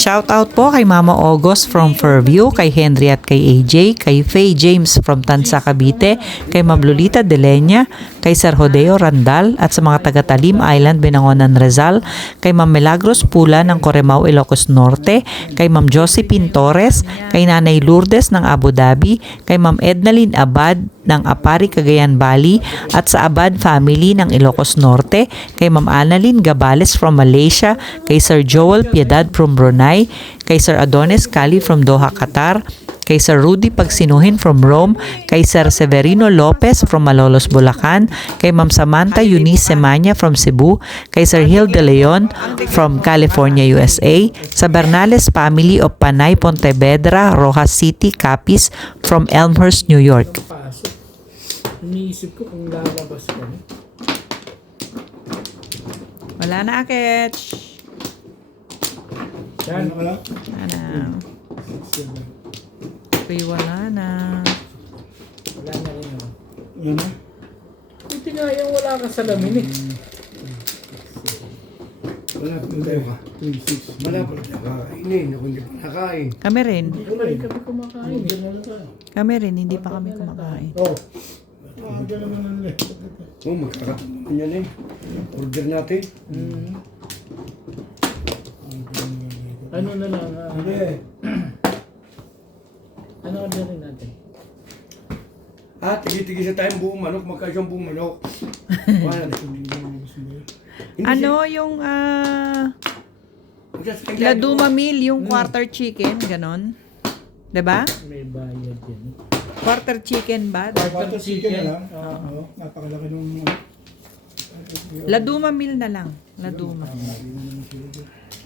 Shoutout po kay Mama August from Fairview, kay Henry at kay AJ, kay Faye James from Tansa, Cavite, kay Ma'am Lolita Delenya, kay Sir Hodeo Randal at sa mga taga Talim Island, Binangonan, Rizal, kay Ma'am Milagros Pula ng Coremao, Ilocos Norte, kay Ma'am Josephine Torres, kay Nanay Lourdes ng Abu Dhabi, kay Ma'am Ednaline Abad ng Apari, Cagayan Valley at sa Abad family ng Ilocos Norte, kay Ma'am Annalyn Gabales from Malaysia, kay Sir Joel Piedad from Brunei, kay Sir Adonis Cali from Doha, Qatar, kay Sir Rudy Pagsinuhin from Rome, kay Sir Severino Lopez from Malolos, Bulacan, kay Ma'am Samantha Eunice Semanya from Cebu, kay Sir Hill De Leon from California, USA, sa Bernales family of Panay, Pontevedra, Rojas City, Capiz from Elmhurst, New York. Iniisip ko kung lalabas ko. Wala na, Akech. Yan. Wala na. Uy, wala na. Wala na rin ako. Yan na. Buti nga yung wala ka sa lamin eh. Wala pa tayo ka. 3-6. Wala pa tayo kakainin. Ako hindi pa nakain. Kami rin. Hindi pa rin kami kumakain. Diyan na lang tayo. Kami rin, hindi pa kami kumakain. Oh. Diyan naman ang left. Oo, magkakataon naman yan eh. Order natin. Ano na lang, Hindi. ano order rin natin? Tigi-tigi sa tayong buong manok. Magkaisang buong manok. Wala na. Ano yung Laduma meal, yung quarter chicken, ganon? 'Di ba? May bayad yan. Quarter chicken ba? Quarter chicken na lang. Oo. Napakalaki nung... Laduma meal na lang. Laduma.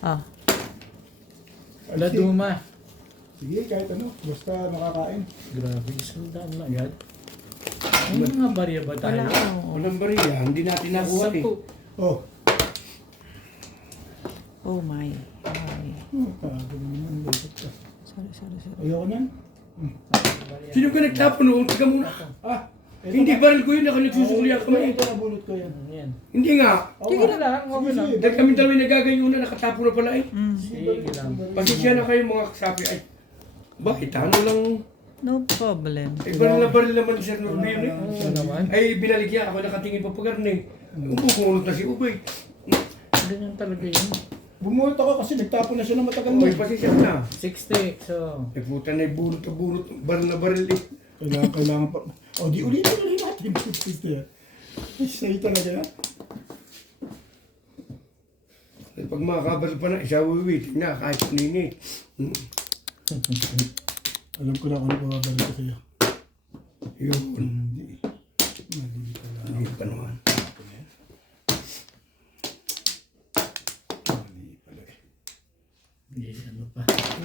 Oh. Laduma. Sige, kahit ano. Basta makakain. Grabe, isang daan lang yan. May mga barya ba tayo? Wala ako. Walang bariya. Hindi natin nakuha eh. 10. Oh. Oh my. Ay. Tago naman. Sorry. Ayoko nan. Sino ka nagtapon noon? Teka muna. Hindi baril ko yun. Ako nagsusuklya kami. Ito nabulot ko yan. Yan. Hindi nga. Sige na lang, okay lang. Dahil kami dalawa nagagayuna. Nakatapon na pala eh. Sige lang. Pasensya na kayo mga kasapi. Ay, bakit? Ano lang? No problem. Ay, baril naman si Sir Norbio eh. Oo naman. Ay, binaligyan. Ako nakatingin pa pagarne. Umukunot na si Ubay. Ganyan talaga yun. Bumulot ako kasi nagtapon na siya ng matagal Ay, na. pasensya na. 60, so... Ay, puta na bunot na bunot. Baril na baril eh. Kailangan pa. O, di ulitin na rin natin. Ito yan. Sa'yo talaga yan. At pag makakabaril pa na, isa wiwiting na kahit nini. Alam ko na kung ano pababalik ko sa'yo. Yun. Hindi. Mali pala. Hindi pa naman. Mali pala eh. Hindi, ano pa.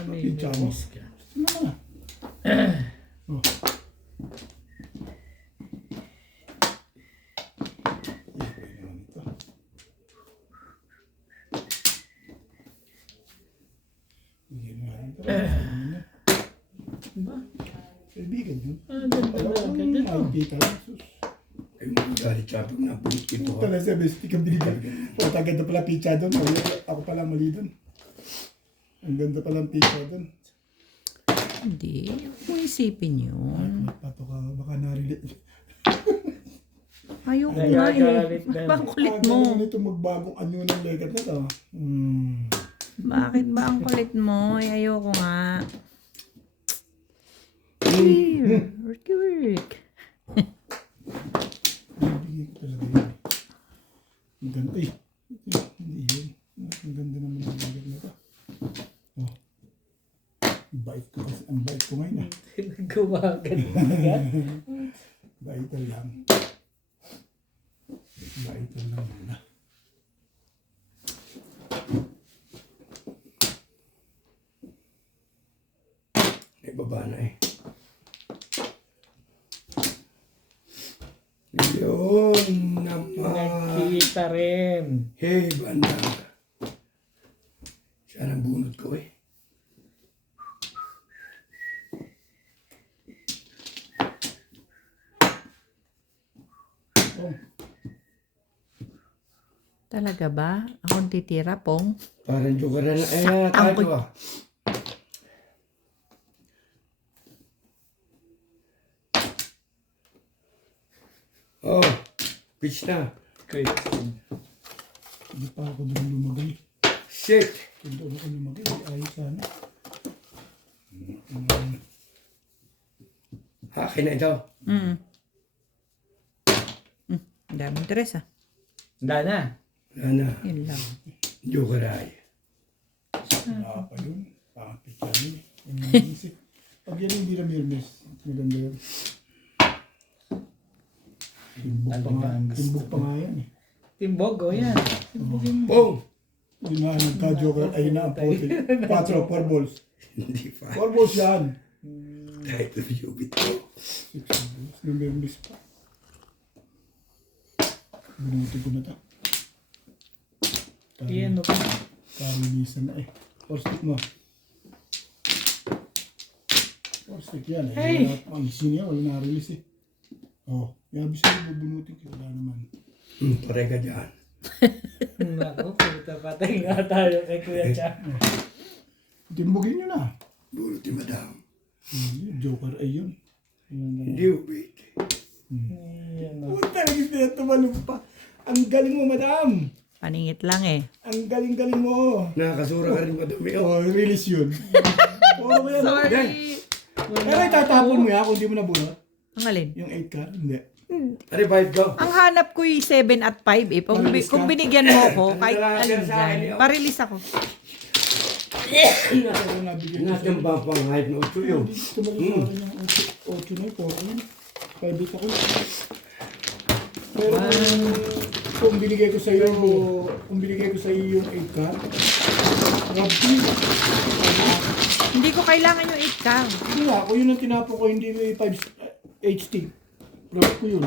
May Pizza mo. miss ka. Ano na? Oh. Iba naman ito. Hindi naman ito. Ba? Kaibigan yun. Ganda Alam ko na. yung Ganda. nakikita lang. Sus. Ay, magalit siya pag napulot ko ito. Talaga sa best ka binigyan. O, ganda pala pizza doon. Ako pala mali doon. Ang ganda pala ang pizza doon. Hindi. Huwag mo isipin yun. Pato ka, baka narilate. Ayoko nga eh. Nagagalit na. Ba't ba ang kulit mo? Ganun ito magbagong anyo ng legat na to. Bakit ba ang kulit mo? Ay, ayoko nga. Here. Work. Hindi ko talaga yun. Ang ganda eh. Hindi yun. Ang ganda naman ng legat na to. Oh. Bait ko kasi. Ang bait ko ngayon ah. Nagkawagan. Baitan lang. Baitan lang muna. Ay, baba na eh. Yun naman. Nagkita rin. Hey, banda. Siya ang bunot ko eh. Oh. Talaga ba? Akong titira, Pong. Parang joker na. Saktang Tayo ah. Oh, pitch na. Great. Hindi pa ako doon lumagay. Shit. Kung doon ako lumagay, ayos sana. Akin na ito. Mm. Ang daming tres, ah. Handa na. Ano? Yun lang. Joker ay. Wala pa yun. Pangapit yan eh. Yung naisip. Pag yan hindi na mirmes, maganda yun. Timbog pa nga yan eh. Timbog, o yan. Boom! Yun nga, nagka-joker, ay na ang puti. 4 balls. Hindi pa. 4 balls yan. Kahit ito yung bito. 6 balls. May mirmes pa. Binuti ko na ito. Yan, o. Karilisan na eh. 4 stick mo. 4 stick yan eh. Hey! Ang senior, wala na-release eh. Oh, yabi sa'yo, bubunutin ka. Wala naman. Pare ka dyan. Naku, puta, patay nga tayo kay Kuya Cha. Timbugin nyo na. Dulo ti madam. Joker ay yun. Hindi ubit. Yan, o. Puta, nagis na tumalong pa. Ang galing mo, madam. Paningit lang, eh. Ang galing-galing mo. Nakakasura ka rin madami. Oh. Oh, release yun. Puro ko yan. Sorry. Pero itatapon mo yan kung di mo nabunot. Ang alin? Yung 8 card, hindi. Ano ba ito? Ang hanap ko yung 7 at 5 eh. Kung binigyan mo ako, kahit Ano alin sa akin, dyan, oh. pa-release ako. Nasa ko nabigyan ko Natin ba pang hype na 8 yun? Tumalit sa akin yung 8 na ito. 5 ito ko. Pero kung binigay ko sa iyo yung 8 card, Robby. Hindi ko kailangan yung 8 ka. Hindi nga, kung yun ang tinapo ko, hindi may 8 stick. Robby ko yun.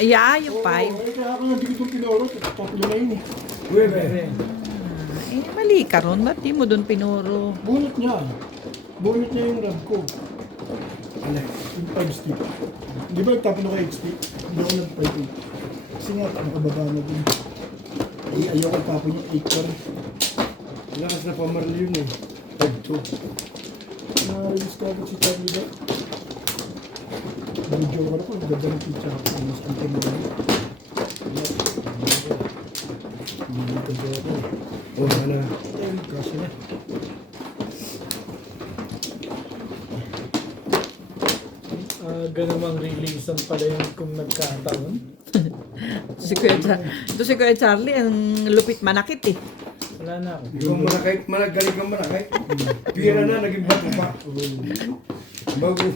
Yeah, yung 5. Kaya ako nandito itong pinoro, tatlo na yun eh. Uwe, be. Eh, mali ka ron. Ba't di mo doon pinuro? Bunot niya. Bunot niya yung rab ko. Ano? Yung 5 stick. Di ba nagtapon ako 8 stick? Hindi ako nag-5 stick. Kasi nga, nakababa na din. Ayoko tapon yung 8 card. Lakas na pamarli yun eh. 5-2. Na-release ka agad si Charlie ba? Video ko na po, ganda ng picture ako. Mas ang tinawag. Hindi ko joke. O, ano? Ayun, kasi na. Ganun mang releasean pala yung kung nagkataon. Ito si Kuya Charlie, ang lupit manakit eh. Wala na ako. Ikaw manakay, malagaling kang manakay. Pira na, naging bago pa. Bago.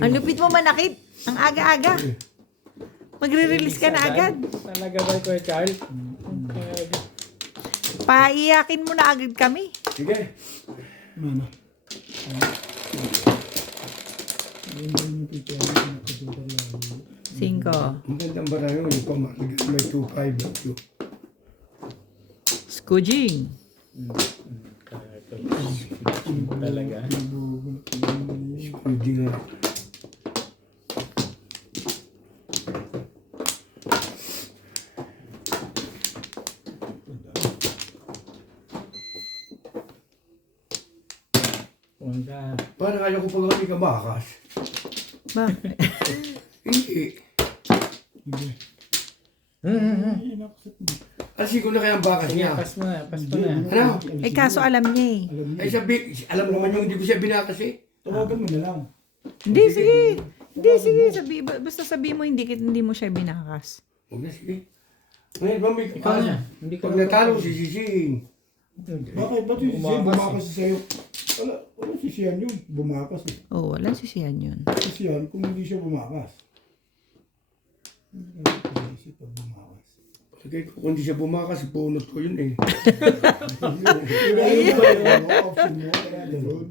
Ang lupit mo manakit. Ang aga-aga. Magre-release ka na agad. Talaga ba, Kuya Charles? Okay. Paiyakin mo na agad kami. Sige. Mana. Ayun ba yung picture ako nakasukat lalo. 5. Ang gandang barang yun, yung pamarli. May 2-5. Skujing. Talaga. Hindi nga. Wala. Parang ayaw ko pag hindi ka bakas. Bakit? Hindi. Hindi. Hmm. Ay, nakasat mo. Asi ko na kaya ang bakas niya. Pas mo na, pas mo na. Ano? Eh kaso alam niya eh. Alam niya. Ay sabi, alam naman yung hindi ko siya binakas eh. Tawagan mo na lang. Hindi, sige. Hindi, sige. Basta sabi mo hindi mo siya binakas. Huwag na, sige. Ngayon ba may Ikaw na. Hindi ko pag natalo, sisisihin. Bakit? Ba't yung sisiyan? Bumakas sa'yo. Wala sisiyan yun. Bumakas eh. Oh, walang sisiyan yun. Sisiyan kung hindi siya bumakas. Hindi ka isip pag bumakas. Sige, kung hindi siya bumakas, bunot ko yun eh. Ayun ba yun? Option mo. Kaya gano'n.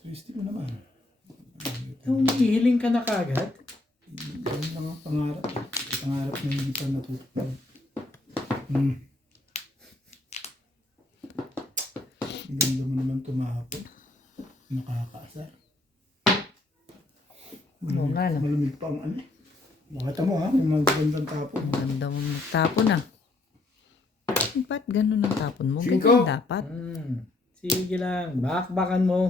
Twisty mo naman. Hihiling ka na kagad? Yan lang ang pangarap. Pangarap na hindi pa natutupad. Ang ganda mo naman tumahapon. Nakakaasar. Oo nga, no? Malamig pa ang ano. Makita mo ha, may magandang tapon. Maganda mo magtapon ah. Ba't ganun ang tapon mo? Cinco. Ganyan dapat. Sige lang, bakbakan mo.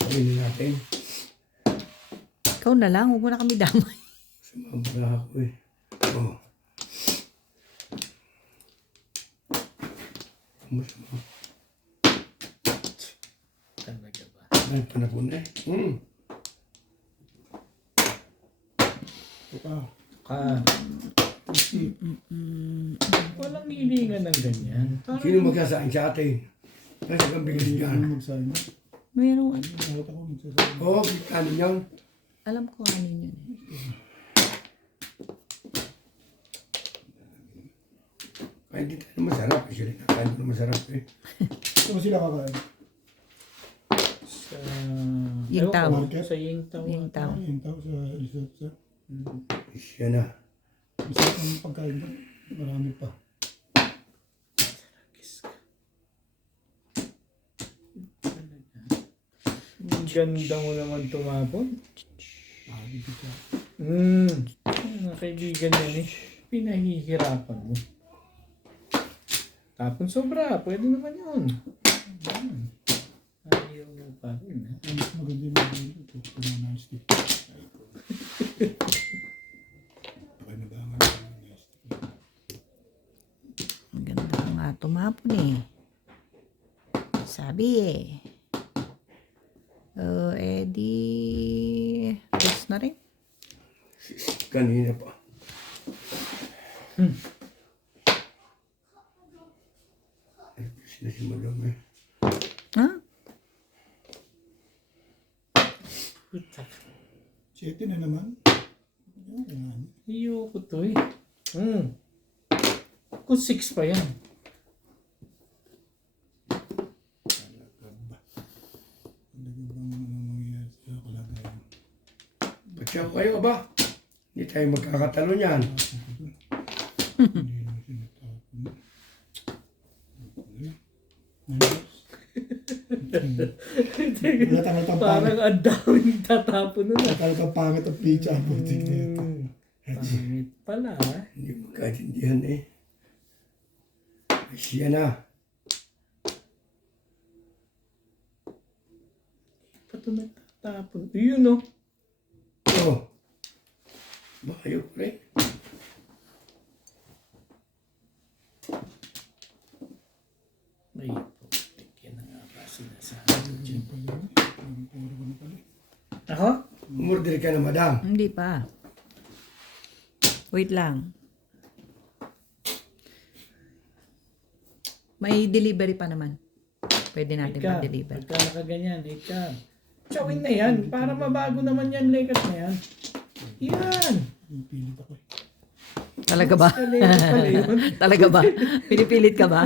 Ayun natin. Ikaw na lang, huwag mo na kami damay. Sumabra ako eh. Oh. Kumusta mo? Talaga ba? Ay, panapon eh. Ito ka. Ka. Walang hilingan ng ganyan. Sino magsasain sa atin? Kasi kang bilis Hindi dyan. ko magsabi mo. Mayroong, Nakita ko magsasabi. Oo, ano yan? alam ko ano yun eh. Kahit di tayo masarap. Kasi kahit di masarap eh. Saan sila kakain? Sa... Yingtaw. Ewan ko, sa Yingtaw. Yingtaw. Yung tao sa resort sa... Siya na. Masarap ang pagkain doon. Marami pa. Ang ganda mo naman tumapon. Dito ka. Mga kaibigan yan eh. Pinahihirapan mo. Tapon sobra, pwede naman yun. Ayaw mo pa rin ha. Ang mas maganda yung mga dito. Kung mga non-stick. Okay na ba ang non-stick? Ang ganda ka nga tumapon eh. Sabi eh. Di... Dos na rin. Kanina pa. Ay, sila si Madam eh. Ha? Siyete na naman. Yan. Ayoko to eh. Kung 6 pa yan. Talaga bang mangyayari sa kalagayan? Patsya ko kayo ba? Hindi tayo magkakatalo niyan. Hindi mo sinatapon. Wala talagang Parang pangit. ang daming tatapon nun Wala ah. talagang pangit ang pizza. Butik na ito. Pangit pala ha. Hindi magkaintindihan eh. Ay, siya na. Pato nagtatapon. Yun oh. Oh. Bayo pre. Ay, putik yan na nga ba sinasabi dyan. Ako? Umorder ka na, Madam. Hindi pa. Wait lang. May delivery pa naman. Pwede natin Ika, pa-deliver. pagka nakaganyan, ika. Tsawin na yan, para mabago naman yan, lekat na yan. Yan! Pilit ako eh. Talaga ba? Kalera pala yun. Talaga ba? Pinipilit ka ba?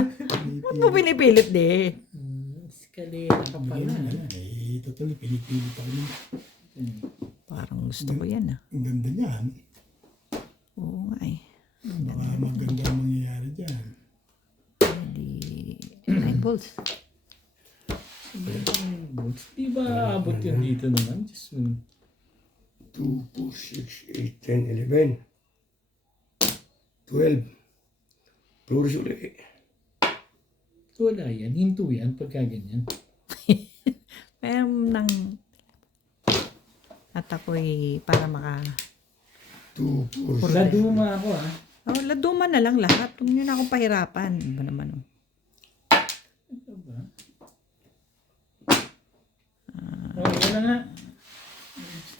Ba't mo pinipilit di? Escalera ka pala. Ayan, eh, totally, pinipilit ako nun. Parang gusto ko yan ah. Ang ganda niyan. Oo nga eh. Baka maganda ang mangyayari dyan. Di... 9 volts. Di ba abot yun dito naman? Just, 2, 4, 6, 8, 10, 11. 12. Flores ulit. wala yan. Hinto yan pagka ganyan. Meron ng... At ako'y para maka... 2, 4, Laduma ako ah. Oh, laduma na lang lahat. Huwag nyo na akong pahirapan. Iba naman oh. Ano ba? Wala nga.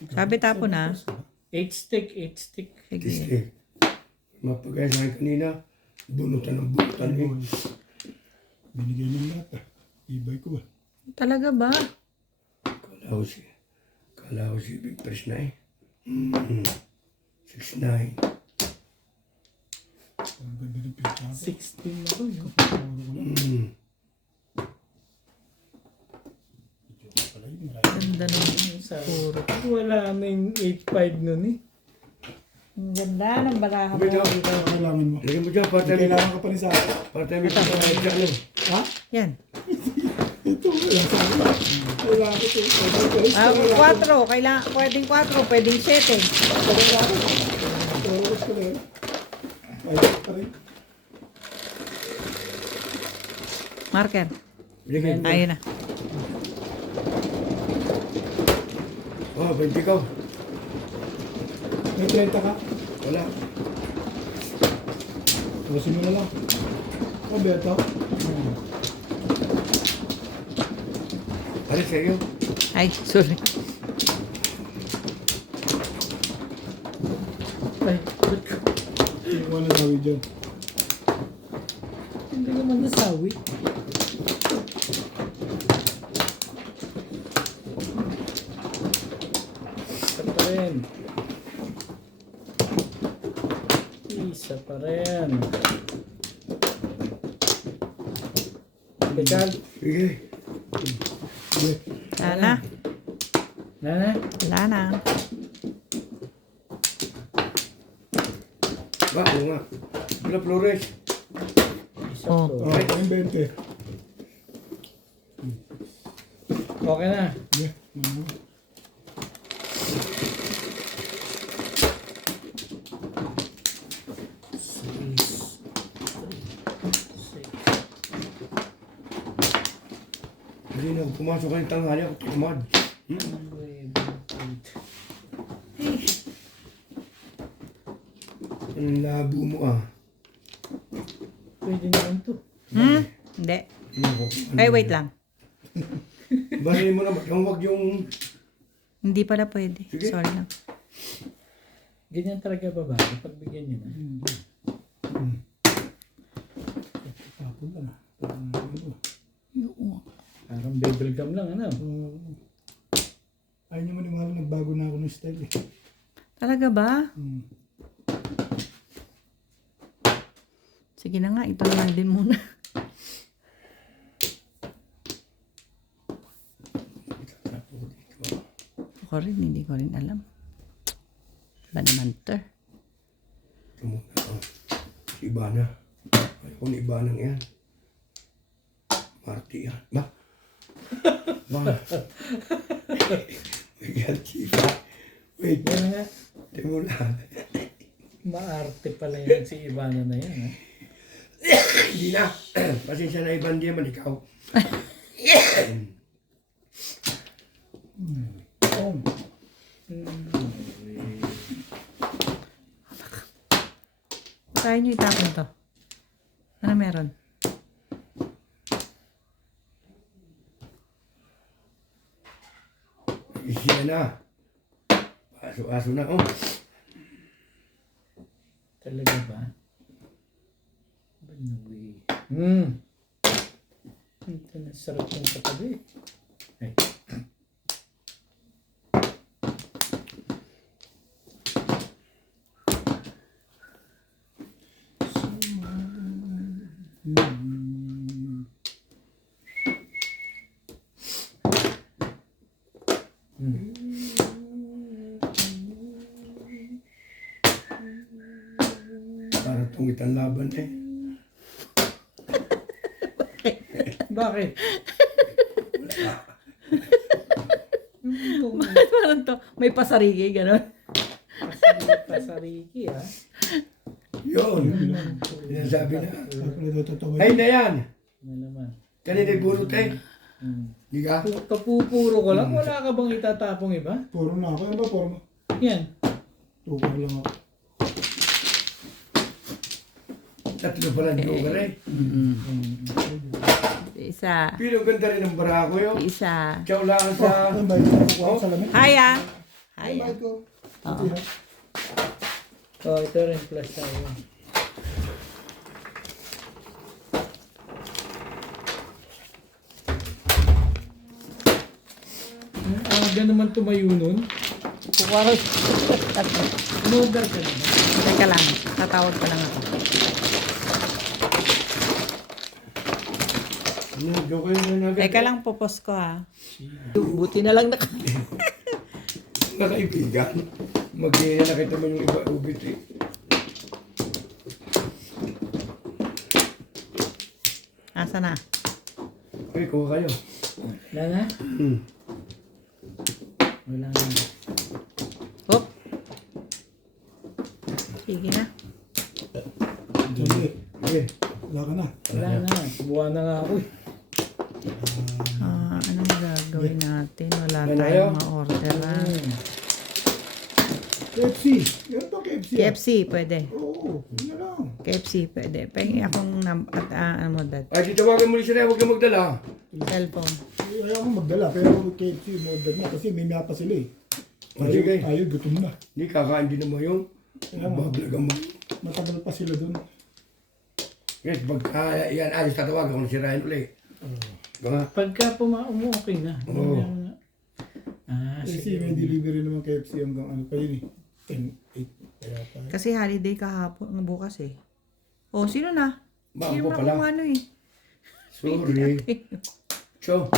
Sabi tapo na. 8 stick, 8 stick. Sige. Sige. Mapagaya sa akin kanina, bunutan ng bunutan eh. Binigay ng lahat ah. Ibay ko ah. Talaga ba? Kala ko si Big Press na eh. 6, 9. Ang ganda ng pizza. 16 na to yun. Pala yun, marami. Ganda nung Sa, puro. wala na yung 8.5 nun eh. Ang ganda ng baraha mo. Sabi daw, Kailangan mo. lagyan mo dyan, part-time. Kailangan ka pa rin sa akin. Part-time ito sa dyan eh. Ha? Yan. Ito, wala sa akin. Wala ako ito. Wala ako. 4, kailangan, pwedeng 4, pwedeng 7. Wala ako. Tulos ko na yun. Ay, pa rin. Marker. Bigyan. Ayun na. Oh, 20 ka. May 30 ka. Wala. Tulosin mo na lang. O, Beto. Ano sa'yo? Ay, sorry. Ay, ba't ka? Hindi ko na sabi dyan. Hindi naman nasawi. Isa pa rin. Isa pa rin. Dekal. Sige. Sige. Wala na. Nana? Wala na. Ba, oo nga. Wala Flores. Isa Oh. po. O, yung 20. Okay na. Sige. Hindi na, pumasok ka yung tanghali ako, tikmad. Ang labo mo ah. Pwede naman to. Hindi. Ano, Ay, wait lang. Basahin mo naman, yung wag yung... Hindi pala pwede. Sige. Sorry lang. Ganyan talaga babae. Pagbigyan nyo na. Tapon ka na. Parang bubble gum lang, ano? Ayaw niyo maniwala, nagbago na ako ng style eh. Talaga ba? Hmm. Sige na nga, ito na lang din muna. Ako rin, hindi ko rin alam. Ba naman to? Tumuna ka. Si Ibana. Ayaw ni Ibana yan. Marty yan. Ba? Ba? Wait, Chifa. Wait. Yan nga. Tumuna. Maarte pala yan si Ivana na yan, ha? Hindi na. Pasensya na Iban, di man ikaw. Oh. Kaya nyo itapon to. Ano meron? Isiya na. Aso-aso na, oh. Talaga ba? Banoy. Ito na sarap ng katabi. Ay. Para tungit ang laban eh. Bakit? Parang to, may pasarigi, gano'n. Pasariki, ha? Yun. Sinasabi na. Tapos natatawa. Ay na yan. Ano naman? Kanina burot eh. Di ka? Kapupuro ko lang, wala ka bang itatapong iba? Puro na ako. Ano ba puro mo? Yan. Tukar lang ako. Tatlo pala ang joker eh. Isa. Pero ganda rin ang barako yun. Isa. Ikaw lang sa... Ano ba ito? Nakuha ko sa lamig. Haya. Ano ba Haya. ito? Oo. Ito yan. Oh, ito rin plus tayo. Aga naman tumayo nun. Kukuha Umorder ka naman. Teka lang, tatawag pa lang ako. Ano, joker na agad. Teka lang, pupos ko ha. Buti na lang Mga kaibigan. Mag-iina na kita mo yung iba ubit eh. Asa na? Okay, kuha kayo. Wala na? Wala na. Hop. Sige na. Hindi. Okay. Wala ka na. Wala na. Subukan na nga ako eh. Anong gagawin natin? Wala Ano tayong yun? ma-order na. KFC. Meron to KFC. KFC, pwede. Oo. Yun na lang. KFC, pwede. Pahingi akong ano mo, dad. Ay, titawagan mo ni Sir, huwag kang magdala. Cellphone. Ayaw ko magdala. Pero KFC, modern na. Kasi may mapa sila eh. Sige. Ayaw, gutom na. Hindi, kakain din naman yun. Kaya nga, Bablagan mo. matagal pa sila dun. Yes, pagka yan, alis tatawagan ko na si Ryan ulit. Mga, Pagka okay na. Oo. Kasi may delivery naman KFC hanggang ano pa yun eh. 10, 8 kaya pa. Kasi holiday kahapon, bukas eh. Oh, sino na? Baka Sino po na pala. kung ano eh. Sorry. So,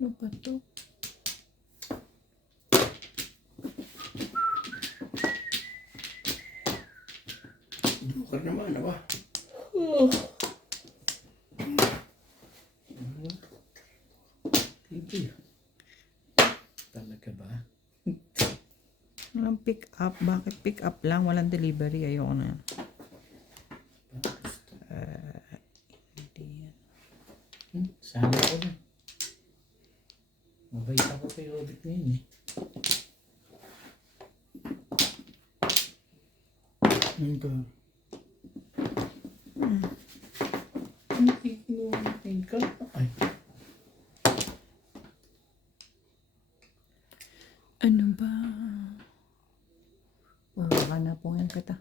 Ano ba to? joker naman, ba? TV. Talaga ba? Walang pick up. Bakit pick up lang? Walang delivery. Ayoko na. Hindi yan. Sana ako na. Mabait ako kay Robert ngayon eh. Ngayon ka. Ano kikinuha natin ka? Ay. Ano ba? Baka na po yan kita.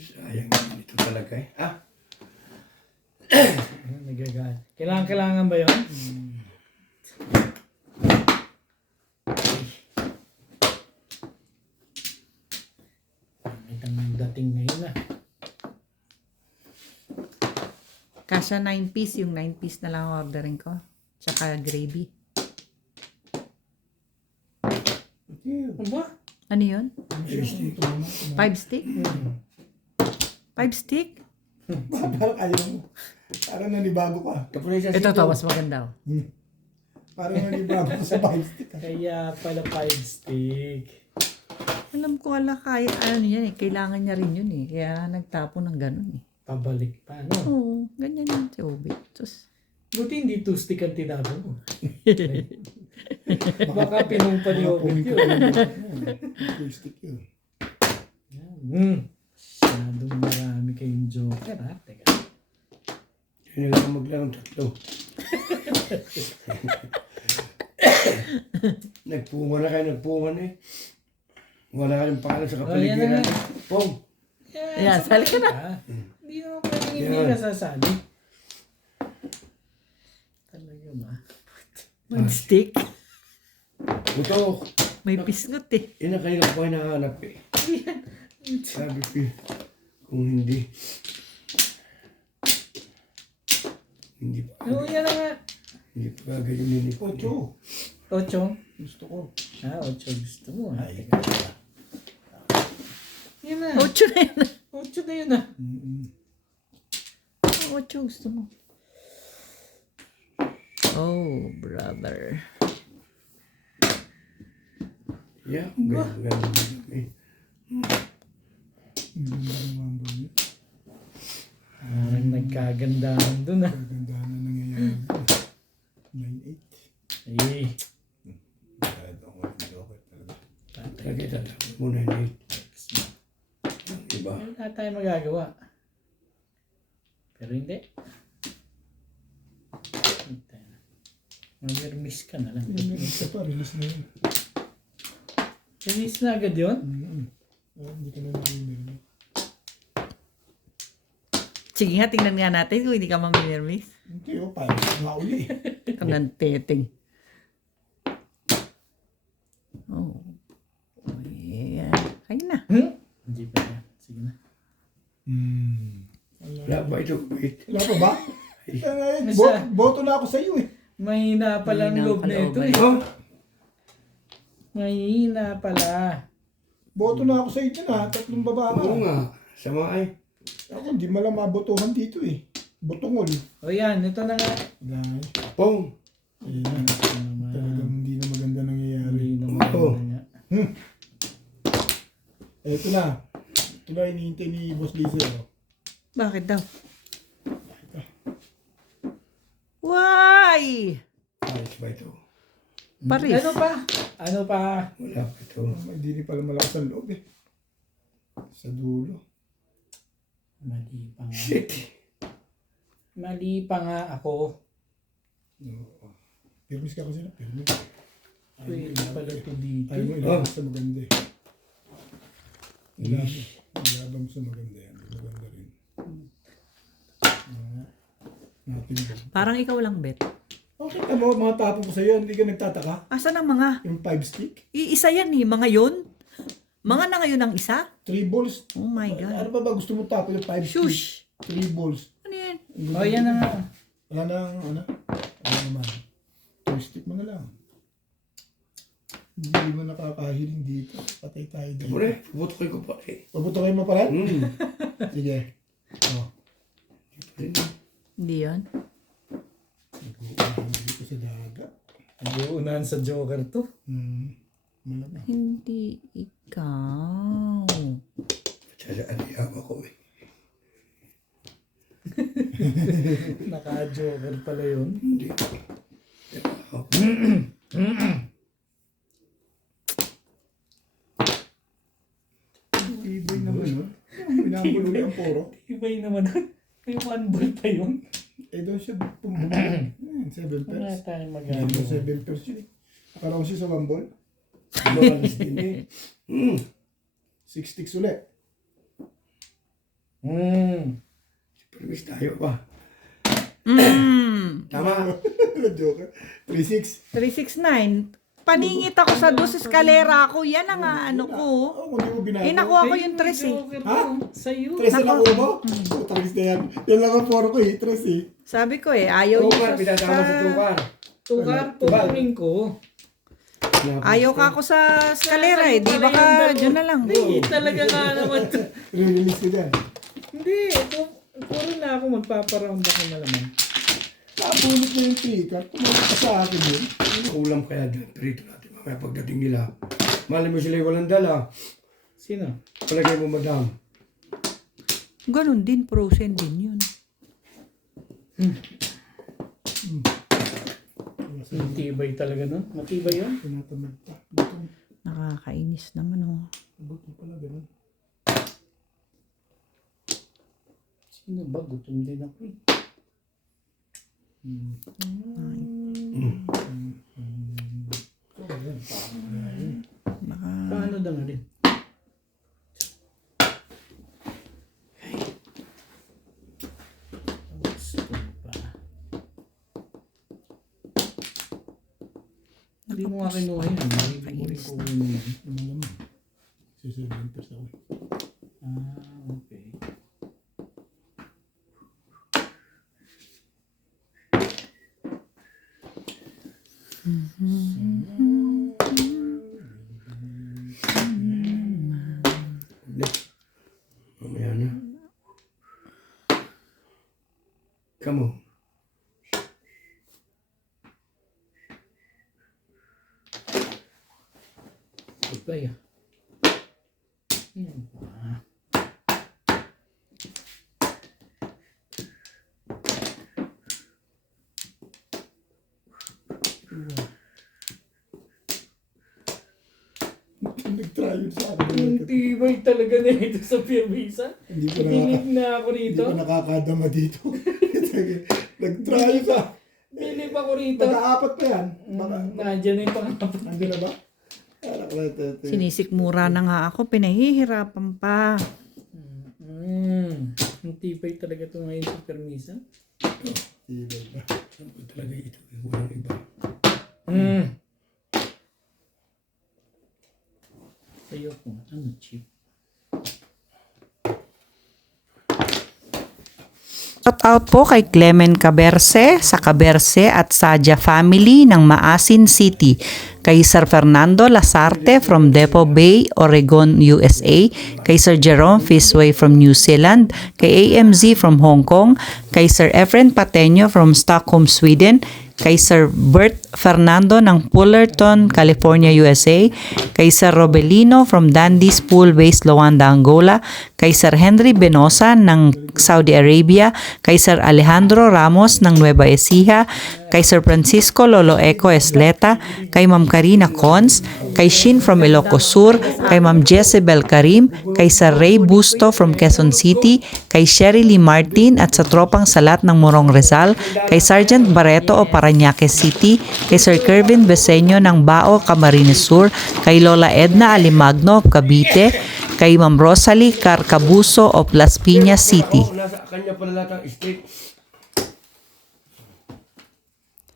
Sayang naman ito talaga eh. Ah, Nagagal. Kailangan ba yun? Itang dating ngayon na. Kasha 9 piece. Yung 9 piece na lang ang ordering ko. Tsaka gravy. Ano ba? Ano yun? Ito naman. 5 stick? 5 stick? Parang ayaw mo. Parang nanibago ka. tapos na isa Ito to, mas maganda. Oh. Parang nanibago ka sa 5 stick. Kaya pala 5 stick. Alam ko kaya ano yan eh. Kailangan niya rin yun eh. Kaya nagtapon ng ganun eh. Pabalik pa, no? Oo, ganyan yun si Obi. Sus. Buti hindi 2 stick ang tinago mo. Baka pinumpa ni Obit yun. 2 stick yun. Masyadong marami kayong joker, ha? Teka. Hindi na lang maglarong tatlo. Nagpunga na kayo, nagpunga na eh. Wala kayong pangalan sa kapaligiran. yan na. Pong! Ayan, sali ka na. Hindi naman pwedeng hindi Yan. nasasali. Talaga ba? One stick. Ito, May pisngot eh. yun ang kanina ko hinahanap eh. Sabi ko eh, kung hindi. Hindi pa. Oo, yan na nga. Hindi pa gagayon ni 8. 8. Gusto ko. 8 gusto mo, ha? Teka. Yan na. 8 na yan. 8 na yun, ha? 8 gusto mo. Oh, brother. Yeah, ganun eh. Ang ganda ng mambo niya. Parang nagkagandahan dun, ha? Kagandahan na nangyayari. 9-8. Eh, Masyado ako ng joker talaga. Lagi tatapos muna ni diba? wala tayong magagawa. Pero hindi. Mamirmis ka na lang. Release na pa, release na yun. Release na agad yun? Hindi ka na nag-email. Sige nga, tingnan nga natin kung hindi ka mamimirmis. Hindi, parang nga uli. ng teteng. Oh. Yeah. Kaya na. Hindi pa yan. Sige na. Wala ba ito? Wait. Wala pa ba? Boto na ako sa iyo eh. Mahina pala ang Mahina loob pala na ito loob. eh. Oh, Mahina pala. Boto na ako sa iyo dyan ha. Tatlong baba oo ka. nga. Sama ay. Ako hindi malang mabotohan dito eh. Botongol. O yan, ito na nga. Dahil. Pong. Ayan na. Talagang hindi na maganda nangyayari. Hindi naman Oo. nga. Ito na. Ito na hinihintay ni Boss Lizzie. Oh. Bakit daw? Why? Ayos ba ito? Paris. Ano pa? Ano pa? Wala pa ito. Hindi rin pala malakas ang loob eh. Sa dulo. Mali pa nga. Shit. Mali pa nga ako. Oo. Pirmis ka kasi na. Pirmis. Pwede pala ito dito. Ayaw mo ilabas sa maganda eh. Ilabang sa maganda yan. Maganda rin. Natin ba? Parang ikaw lang, Bet. Okay, tama mga tapo ko sa'yo. Hindi ka nagtataka. Asan ang mga? Yung 5 stick. Iisa yan eh, mga yun. Mga na ngayon ang isa? 3 balls. Oh my God. Ano ba gusto mo tapo yung 5 stick? Shush! 3 balls. Ano yan? O yan na nga. Wala nang ano? Ano naman? 2 stick mo na lang. Hindi mo nakakahiling dito. Patay tayo dito. Pure, puputokin ko pa eh. Pabutokin mo pala? Hmm. Sige. Oh. Hindi yan. Nag-uunahan dito sa dagat. Nag-uunahan sa Joker to. Malamang. Hindi ikaw. Sasaan ako eh. Naka-Joker pala yun. Hindi. Ibay naman, no? Pinambulong yung poro. Ibay naman nun. May one ball pa yun. Eh, doon siya pumabulong. 7 Wala pairs. tayong Ganda magagawa. 7 pairs yun eh. Akala ko siya sa 1 ball. Mabalas din eh. 6 sticks ulit. Permis tayo pa. Tama. Joker. 3-6. 369. Paningit ako sa dos eskalera ko. Yan ang ano ko. Oh, kung di mo binago. Eh, nakuha ko yung 3 eh. Joker Ha? to. Sa'yo. 3 na lang mo? Talis na yan. Yan lang ang poro ko eh. 3 eh. Sabi ko eh, ayaw niyo Tukar, pinasama sa tukar. Tukar, tukurin ko. Ayaw ka ako sa eskalera eh. Di baka dyan na lang. Hindi, talaga nga naman to. Release ko dyan. Hindi, puro na ako magpaparound ako na naman. Nabunot na yung 3 card. Tumalit ka sa akin yun. Ulam kaya dyan. Perito natin mamaya pagdating nila. Malay mo sila yung walang dala. Sino? Palagay mo madam. Ganon din, frozen din yun. Matibay talaga no? Matibay yun? Tinatamad pa. Buto. Nakakainis naman oh. Buto pala ganun. Sino ba? Gutom din ako eh. Paano daw nga rin? Hindi mo nga kinuha yun. Hindi mo rin kukunin yun. Ano naman? Si 7 pairs ako. Okay. Hindi. Mamaya na. Come on. Goodbye ah. Yan pa. Nag-try yun sa akin. Ang tibay talaga na ito sa Pirmisa. Hindi ko Pinip na ako Hindi rito. ko nakakadama dito. Nag-try yun sa... Pinip ako rito. Pagka-apat pa yan. Baka, Nandiyan na yung pangapat. nandiyan na ba? Anak ko na ito. Sinisikmura na nga ako, pinahihirapan pa. Mm. Ang tipay talaga ito ngayon sa permisa. Ibig ba? Ito talaga ito. Walang iba. Ayoko. Ano cheap? Shout out po kay Clement Caberse sa Caberse at Sadia family ng Maasin City, kay Sir Fernando Lasarte from Depot Bay, Oregon, USA, kay Sir Jerome Fisway from New Zealand, kay AMZ from Hong Kong, kay Sir Efren Pateño from Stockholm, Sweden, kay Sir Bert Fernando ng Fullerton, California, USA, kay Sir Robelino from Dandy's Pool Base, Luanda, Angola, kay Sir Henry Benosa ng Saudi Arabia, kay Sir Alejandro Ramos ng Nueva Ecija, kay Sir Francisco Lolo Eco Esleta, kay Ma'am Karina Cons, kay Shin from Ilocos Sur, kay Ma'am Jezebel Karim, kay Sir Ray Busto from Quezon City, kay Sherry Lee Martin at sa tropang salat ng Morong Rizal, kay Sergeant Barreto o Parañaque City, kay Sir Kervin Beseño ng Bao, Camarines Sur, kay Lola Edna Alimagno of Cavite, kay Ma'am Rosalie Carcabuso of Las Piñas City. Nasa kanya pala lahat ang stick.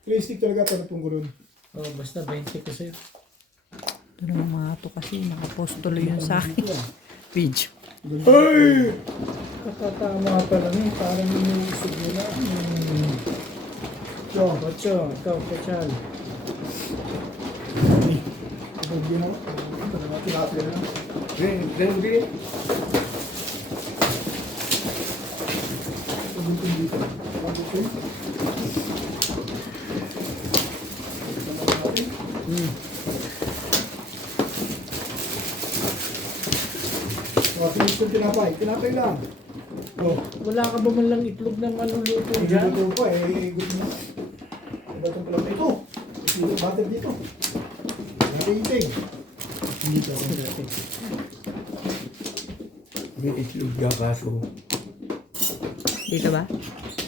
3 stick talaga ito na pungkulon. Oh, basta 20 ko sa'yo. Ito naman mga to kasi nakapost tuloy yun sa akin. Video. Ay! Katatama pa lang eh. Parang inuusog nila. So, Ocho, ikaw, Kachal. ito ginawa. Ito na tilapia na. Ganun din. Pagbutin dito. Pagbutin. Finish ko tinapay. Tinapay lang. Oh, Wala ka ba man lang itlog na maluluto dyan? dito ko eh. Good na. Iba itong pala. Ito. Ito butter dito. Dati itig. Dito. May itlog ka kaso. Dito ba?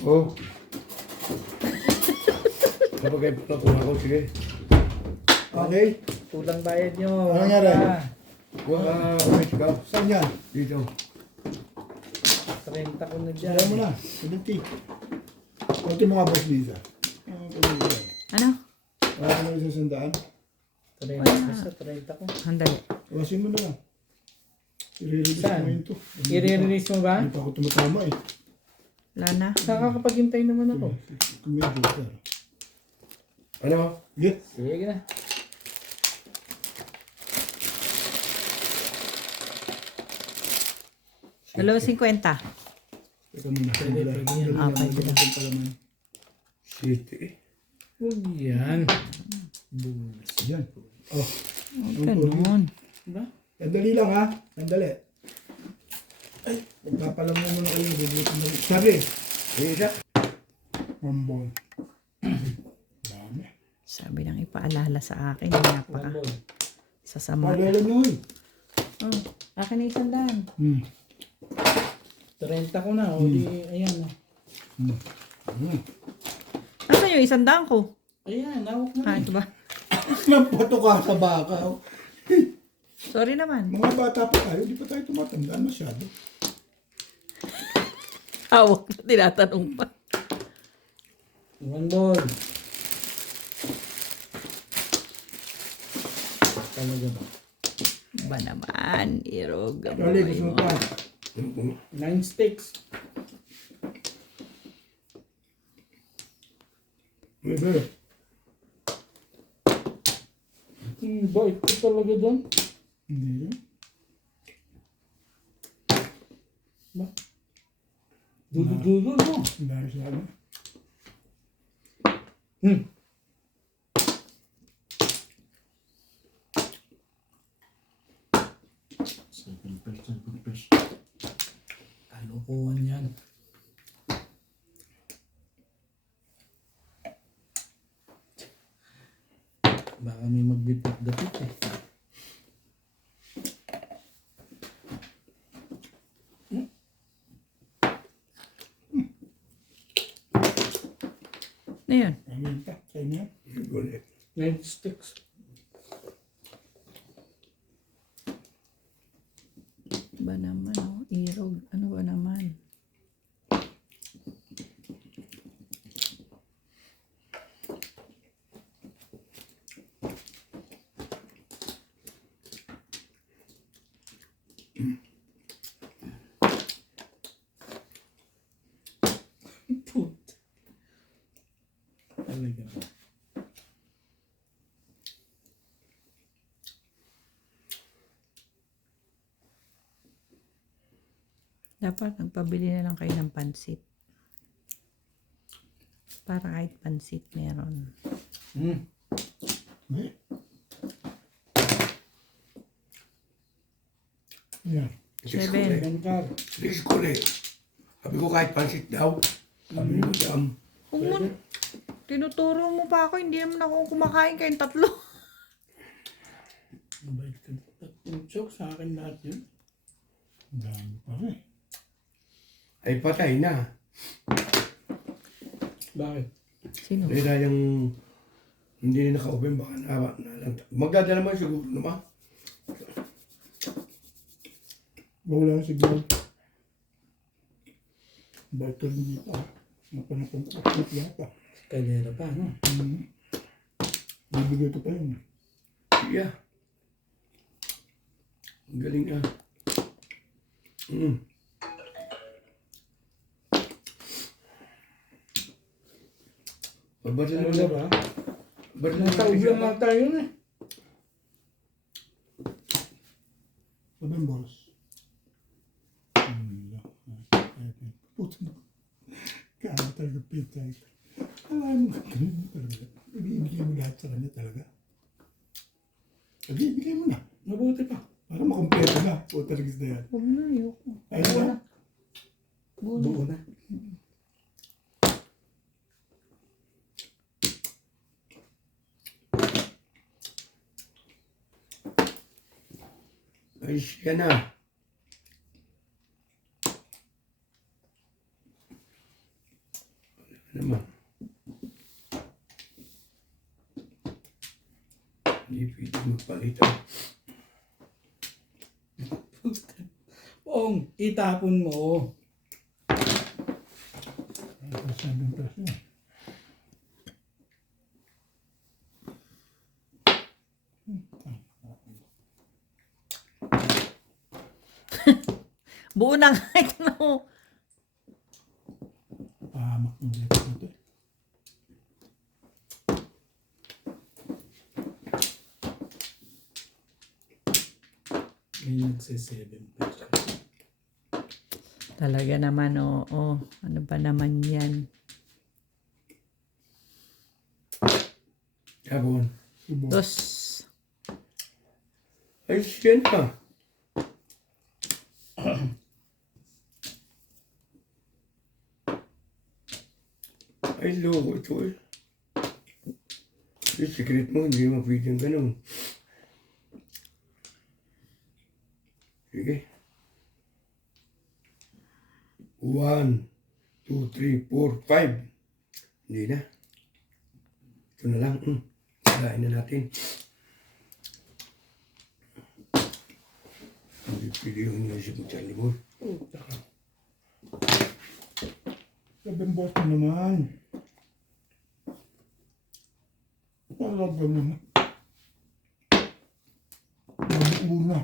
Oh. Kapag kayo pala ako, sige. Okay. Kulang bayad nyo. Ano nangyari? Huwag ka umis ka. Saan yan? Dito. 30 ko na dyan. Kaya mo na. 70. Kunti mga boss Lisa. Ano? Wala ka na isang sandaan. 30 sa 30 ko. Handali. Iwasin mo na lang. I-release Saan? mo yun to. I-release mo ba? Hindi pa ako tumatama eh. Wala na. Nakakapaghintay naman ako. Kumedyo ka. Ano? Sige. Sige na. Hello, 50. Teka muna. Pwede yan. Pwede na. Palaman. City. Huwag yan. Bunas. Yan. Oh. Ganun. Diba? Sandali lang ha. Sandali. Ay. Magpapalam mo muna kayo. Bubutin mo. Sabi. Ayun siya. Mambol. Dami. Sabi nang ipaalala sa akin, napaka One more. sasama. Paalala nyo eh. Oh, akin na 100. 30 ko na. O di, ayan. Nasaan yung 100 ko? Ayan, nawak mo Ah, na. ito ba? Napoto ka sa baka. oh. Sorry naman. Mga bata pa tayo. Di pa tayo tumatandaan masyado. Hawak na tinatanong pa. One more. Talaga ba? Ba naman, irog. Dali, gusto mo pa. 9 sticks. Bebe. Bait ko talaga doon. Hindi. Ba? Dulo-dulo, no? Dahil sa ano. Kalokohan yan. Baka may magbipit-dapit eh. Ano yun? Amin pa. Sa'yo na yan. Gulit. 9 sticks. Ba naman, oh, irog. Ano ba naman? Talaga. Dapat nagpabili na lang kayo ng pansit. Para kahit pansit meron. Eh. Yan. 7. Gantar. Please ko na eh. Sabi ko kahit pansit daw. Sabi mo dam. Kung mo, tinuturo mo pa ako, hindi naman ako kumakain kayong tatlo. Mabait ka. Tatlong chok sa akin lahat yun. Ang dami pa rin. Ay patay na. Bakit? Sino? Dahil yung hindi na naka-open baka magdadala mo siguro naman. Wala na signal. Bakit ka hindi pa? Napanapang kapit yata. Kalera pa, no? Bibigay ko pa yun. Yeah. Ang galing ah. Babadala mo na ba? Babadala mo Nasa ulo lang tayo na eh. Sabi ang boss. Puto na. Kaya talaga pizza ito. Alam mo, ganun mo talaga. Ibigay mo lahat sa kanya talaga. Sabi, ibigay mo na. Mabuti pa. Para makompleto na. Puto talaga na yan. Huwag na, ayoko. Ayun na. Buo na. Ay siya na. Wala naman. Hindi pwede magpalit ah. Ong, itapon mo. Sabing peso yan. Buo na nga ito, no? Pahamak ng letter na ito. May nagse-7 pesos. Talaga naman, oo. Ano ba naman yan? Abon. Subo. Dos. Ay siya na. Ay loko ito eh. Yung secret mo, hindi mo pwedeng ganun. Sige. 1, 2, 3, 4, 5. Hindi na. Ito na lang. Kalain na natin. Hindi pwede yung inisip mo, Charlie Boy. Puta ka. Sabing boss mo naman. Talaga naman. Una.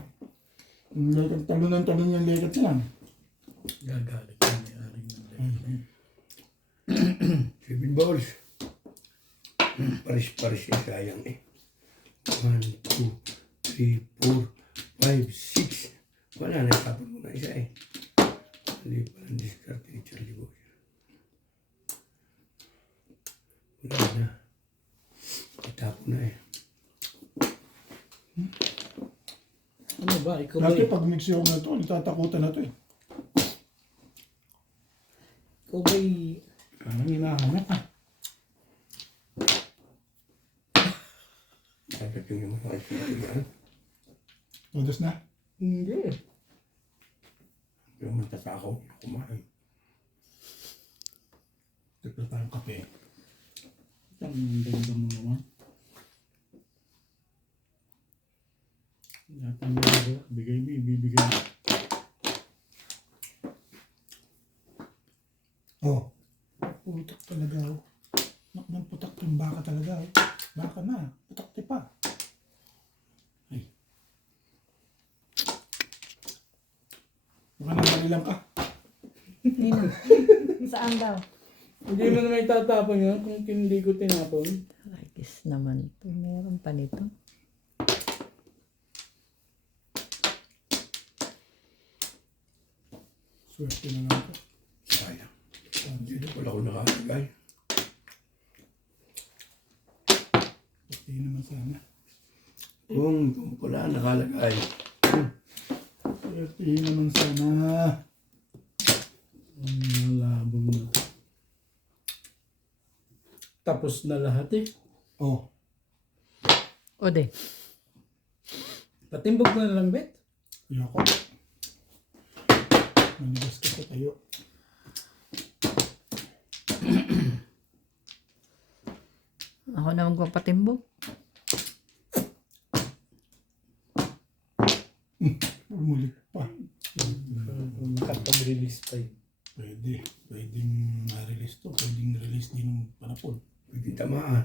Ang lekat, talon yung lekat yan. Gagalit yung may-aring ng level. 7 balls. Paris-paris yung sayang eh. 1, 2, 3, 4, 5, 6. Wala na, tapon mo na isa eh. Mali pa lang discard ni Charlie Boy. Wala na. Itapon na eh. Ano ba? Ikaw ba? Dati pag mix yung na ito, natatakutan na ito eh. Ikaw ba'y... Anong hinahanap ah? Dapat yung mga kaibigan. Todos na. Hindi. Pero matatakaw na kumain. Tikla tayong kape. Ang ganda mo naman. Lahat ng mga bigay mo, ibibigay mo. Oh. Putak talaga oh. Nakman putak yung baka talaga oh. Baka na. Putak pa. Ay. Baka nabali lang ka. Nino? Saan daw? Hindi mo na may tatapon yun kung hindi ko tinapon. Agis naman to. Meron pa nito. Swerte na lang ko. Sayang. Dito pala ako nakalagay. Pati naman sana. Kung doon pala nakalagay. Swerte naman sana. Ang labong na to. Tapos na lahat eh. Oh, O de. Patimbog mo na lang, Bet. ayoko. Manigas ka sa tayo. Ako na magpapatimbog. Umulit pa. Nakapag-release pa yun. Pwede. Pwedeng na-release to. Pwedeng release din ng panapon. Pwede tamaan.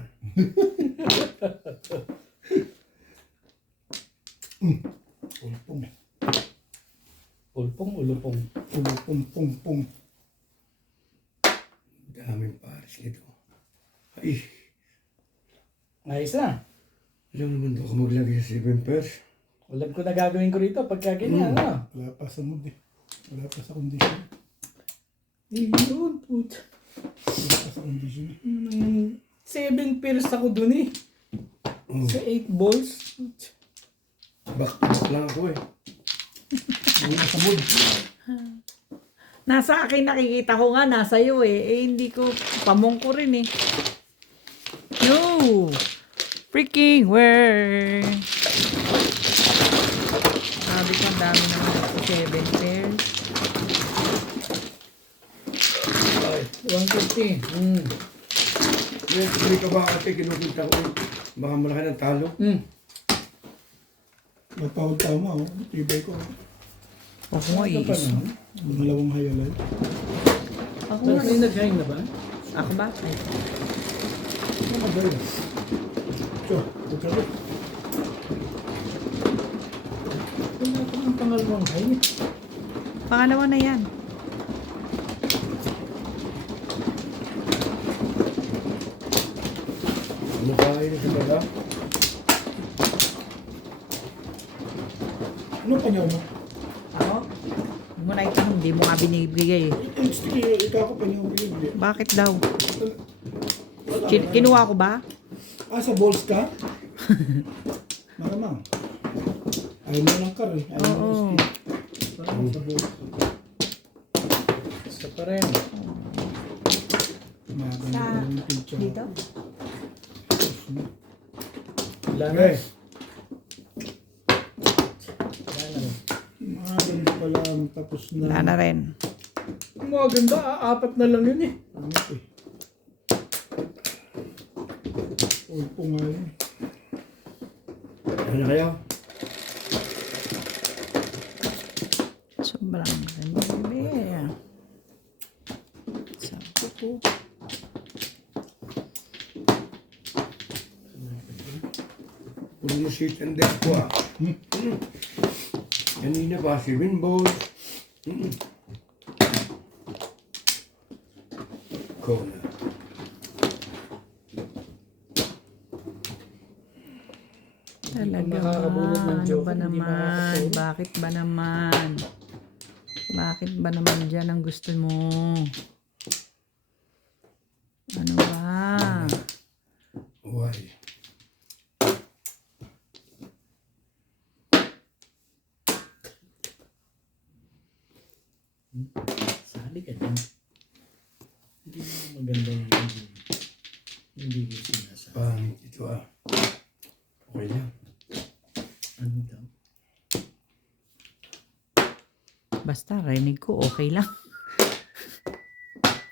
Pulpong. Ulpong, ulupong. Pulpong, pong, pong. Daming pares nito. Ay, Ayos na. alam naman doon ako maglagay sa 7 pairs. Alam ko na gagawin ko rito pagka ganyan. Ano? Wala pa sa mood eh. Wala pa sa condition. Yun, put. Wala pa sa condition eh. 7 pairs ako dun eh. Sa 8 balls. Back to back lang ako eh. Wala pa sa mood. Nasa akin nakikita ko nga, nasa iyo eh. Eh, hindi ko, pamong ko rin eh. Yo! Freaking where? Sabi ko, ang dami naman sa 7 pairs. Ay, 150. Yes, tuloy ka ba ate, kinukita ko eh. Baka malaki ng talo. Magpawag tao mo. Oh. Tibay ko. Ako nga Ano pa is. naman? Malawang hayalay. Ako Tapos nga. may nag-hang na ba? Ako ba? Ay, Ano ka ba yun? So, buka ko. Wala pa ng pangalawang hang. pangalawa na yan. Ano kaya na sa baga? Ano pa niya mo? Ako? Hindi mo nakita, hindi mo nga binibigay eh. Ikaw ko pa niya mo binibili. Bakit daw? Kinuha ko ba? Ah, sa balls ka? Maramang. Ayaw mo ng car eh. Ayaw mo ng Oo. speed. Parang sa balls. Isa pa rin. Maganda pa rin yung picture. Dito? Wala na. Okay. Wala na rin. Maganda pa lang. Tapos na. Wala na rin. Maganda, apat na lang yun eh. Ano eh. Ulpo nga yun. Ano na kayo? Sobrang ganda. Sabi ko. Puro mo sheet and deck ko ah. Kanina pa, 7 balls. Go na. Talaga makakabulot ng ano joke, ba hindi naman? makakatulog. Bakit ba naman? Bakit ba naman dyan ang gusto mo? Ano ba? Why? Sali ka din. Hindi mo maganda yung hindi ko sinasabi. Pangit ito ah. Okay lang. Ano daw? Basta rinig ko, okay lang.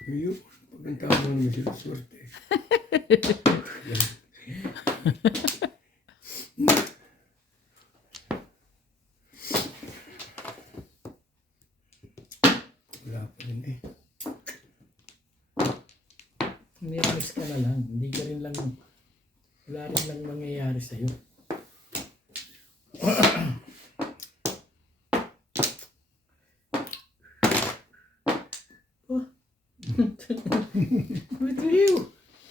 Ayun, pagkanta mo naman sila swerte. Wala pa rin eh. Miramiss ka na lang. Hindi ka rin lang, wala rin lang mangyayari sa'yo. Bitiw!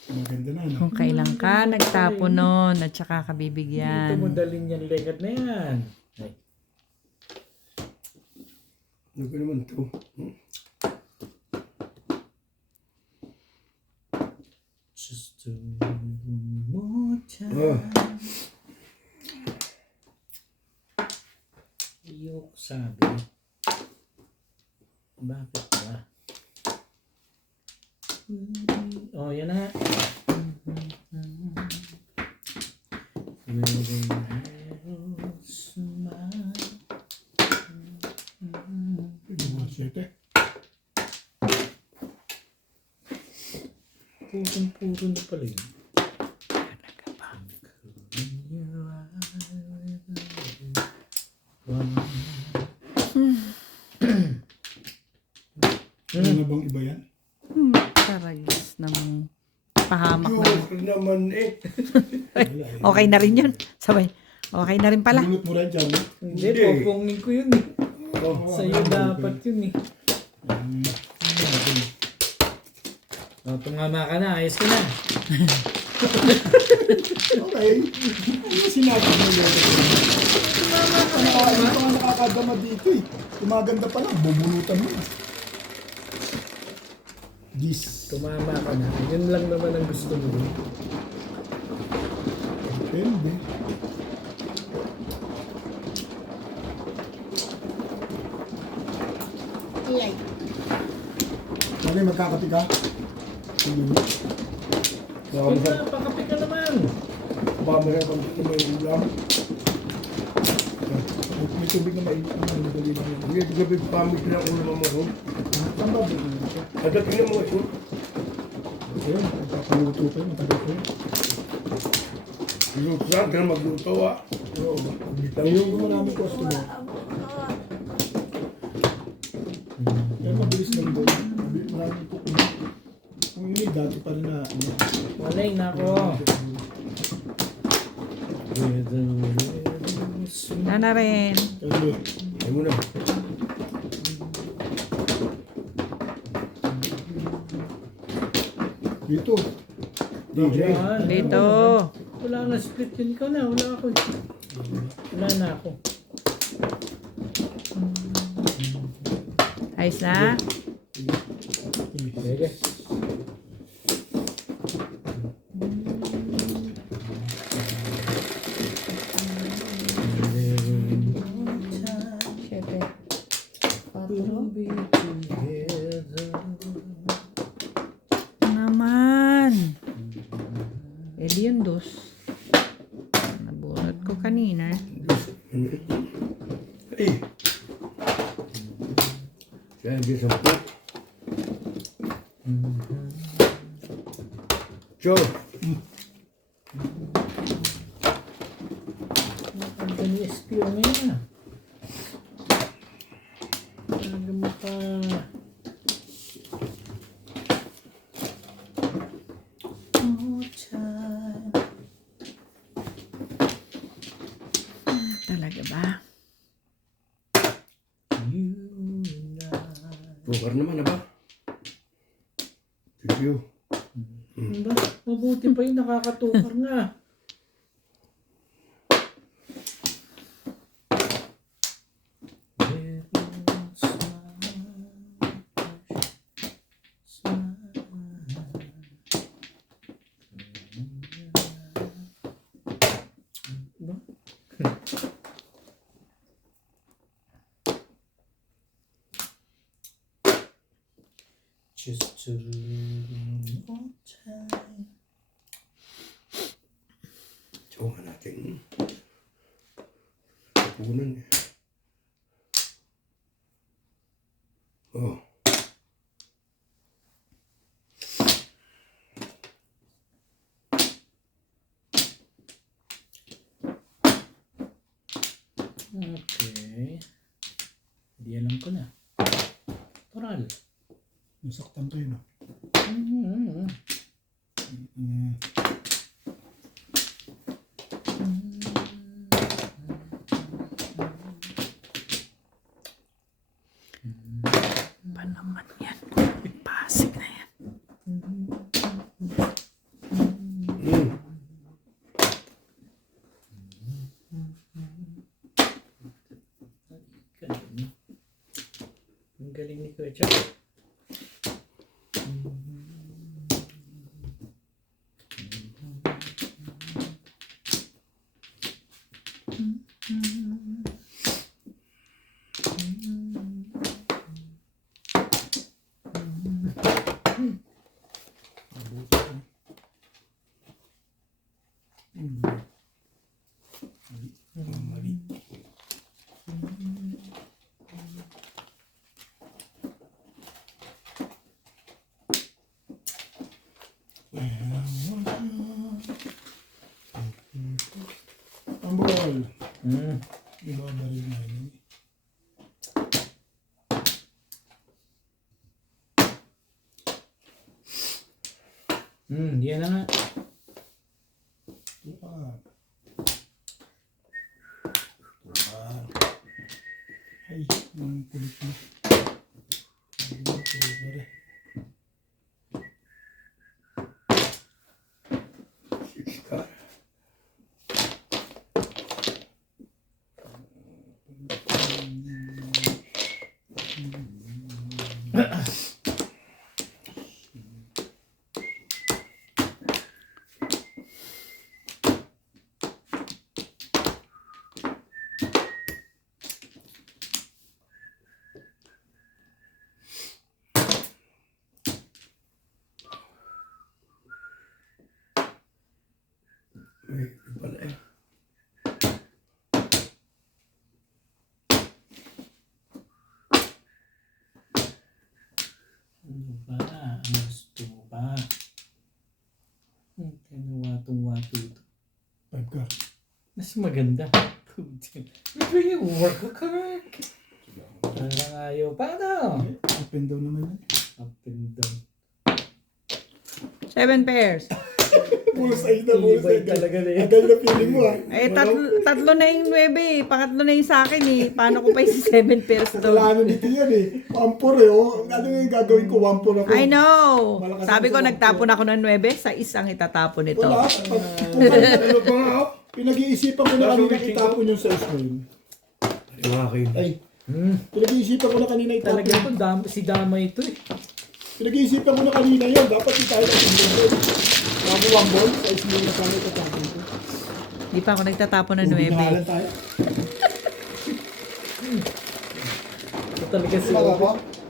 Maganda na, no? Kung kailan ka nagtapo nun at saka ka Dito bibigyan. mo dalhin yan legat na yan. Ay, Ano ba naman to? just one more Oh. time. Iyok sabi. Bakit ba? Oh, yan na. Pwede mo sete. Purong-puro na pala yun. Ano na bang iba yan? Karagis ng pahamak na. Yung naman eh. Wala eh. Okay na rin yun. Sabay. Okay na rin pala. Bunot mo rin dyan, no? Hindi, Hindi. popongin ko yun eh. Oh. Sa'yo dapat yun eh. Oh, tumama ka na, ayos ka na. Okay. Ano sinabi mo yun? Tumama ka na. Ano pa nga nakakadama dito eh. Tumaganda pa lang, bubunutan mo. This. Tumama ka na. Yun lang naman ang gusto mo. Depende. Mali, magkakapi ka? Hindi. Yun na, pakapi ka naman. Baka mo rin kung may ulam. May tubig na mainit. Ano, madali lang yun. Hindi, gabi pamit na ulam mo ko. Saan ba bigyan mo siya? Agad na mo ito. Ayun, magkakaluto pa yun, matagal pa yun. Luto saan ka na magluto ah. Oo, yung maraming customer. Kaya mabilis lang doon. Maraming po. Kung yun, dati pa rin na. Walay na ako. Na na rin. Ano, Ay mo na. dito. DJ. Dito. Wala na split yun. Ikaw na, wala ako. Wala na ako. Ayos na. Sige. Siyete. Naman. Pwede yun, dos. Nabunot ko kanina. Ay. Kaya di sa pot. Joe. Ang gani SPO ngayon ah. Talaga mo pa. Talaga ba? Bukar naman na ba? Thank you. Ba? Mabuti pa yung nakakatukar nga. Ba? Just one more time. Tsawa natin. Tapunan eh. Oh. Okay. Hindi alam ko na. Toral. Nasaktan kayo, no? Mm-hmm. Ba naman yan? Pasig na yan. Galing ni Kuya Chok. Mali. Ang ball. Hmm. Iba ba rin na yun? Yan na nga. Tuwag. Tuwag. Ay, ang kulit na. Ay, tuwag ba rin? Six ka. Uy, yun pala eh. Ano ba? Ang gusto mo ba? Wato-wato ito. 5 ka. Mas maganda. Ito yung work. Parang ayaw pa na. Up and down naman yan. Up and down. 7 pairs. Puro sa'yo na, puro Tibay sa'yo. talaga na eh. Agal na feeling mo ah. Eh, tatlo na yung 9 eh. Pangatlo na yung sa akin eh. Paano ko pa yung 7 pairs doon? Kasalanan dito yan eh. Wampur eh oh. Ano yung gagawin ko? Wampur ako. I know. Malakas Sabi ko, ako sa nagtapon ako ng 9. Sa isang itatapon ito. Wala. Ano ba nga ako? Pinag-iisipan ko na kanina itapon yung size ko yun. Ay, mga kayo. Ay, pinag-iisipan ko na kanina itapon. Talaga ito, si Dama ito eh. Pinag-iisipan ko na kanina yun. Dapat di tayo na sinunod. Bago one ball, size mo na sana itatapon ko. Di pa ako nagtatapon ng Ubi na nga 9. lang tayo. Ito talaga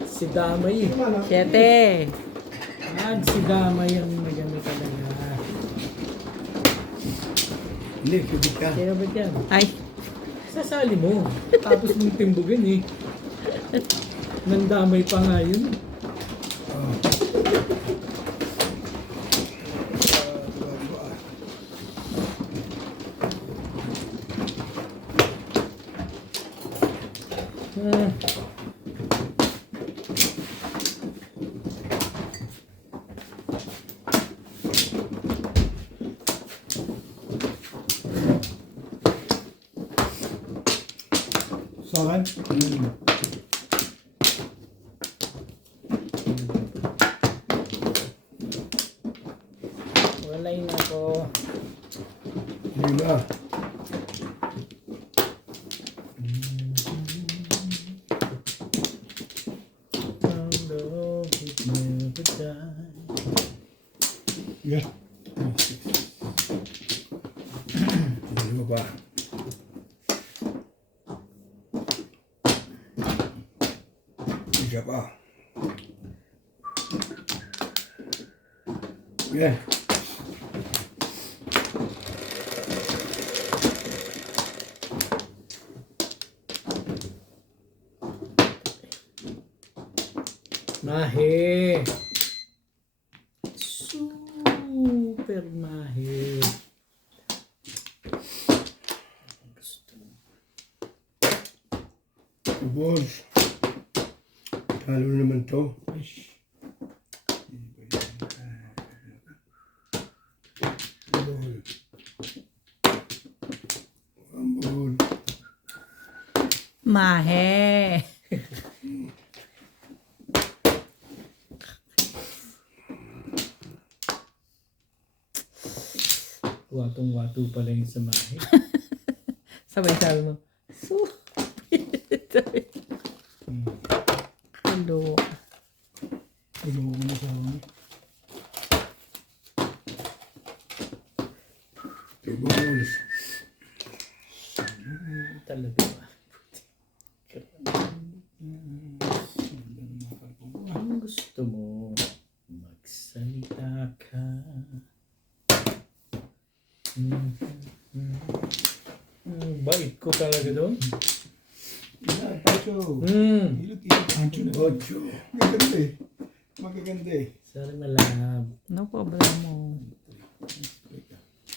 si Damay eh. Ano na? 7. Si Damay ang maganda talaga. Hindi, subit ka. Kaya ba yan? Ay, Sasali mo. Tapos mong timbugin eh. Nandamay pa nga yun. Sa akin? Walay na ko. Lima. Yeah. Lima pa. Isa pa. Yeah. Mahe. Super mahe. Boss. Talo naman to. Ball. One ball. mahe. Watong-wato pala yung sa mahe. Sabay sabi mo, so, hello. yung asawa mo. Two balls. Talaga ba? Ang gusto mo, magsalita ka. Bait ko talaga doon. Yan, Pancho. Ilot, Pancho na. Ocho. Magaganda eh. Magaganda eh. Sorry malab. No problemo.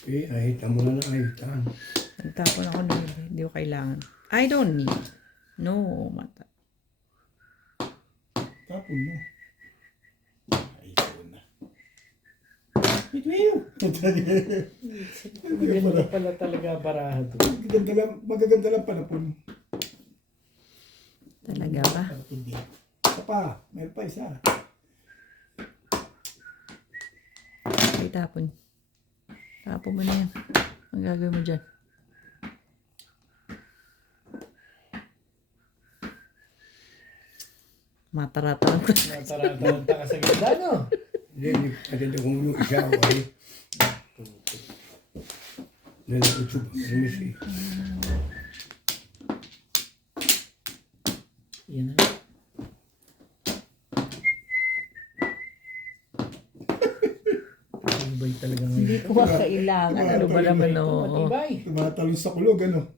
Eh, ahitan mo na ng ahitan. Nagtapon ako ng hindi ko kailangan. I don't need. No, mata. Tapon mo. Ay, ito na. Bitwiw! Maganda pala talaga baraha doon. Magaganda lang panapon. Talaga ba? Hindi. Isa pa. Meron pa isa. Ay, tapon. Tapon mo na yan. Ang gagawin mo dyan? Matarataran ko. Nataranta ka sa ganda, no? Hindi maganda kung yung isa o ay. Nalakot siya pa kami siya. Yan na. Matibay talaga ngayon. Hindi ko kailangan. Ano ba naman, no? Matibay. Tumatalon sa kulog, ano?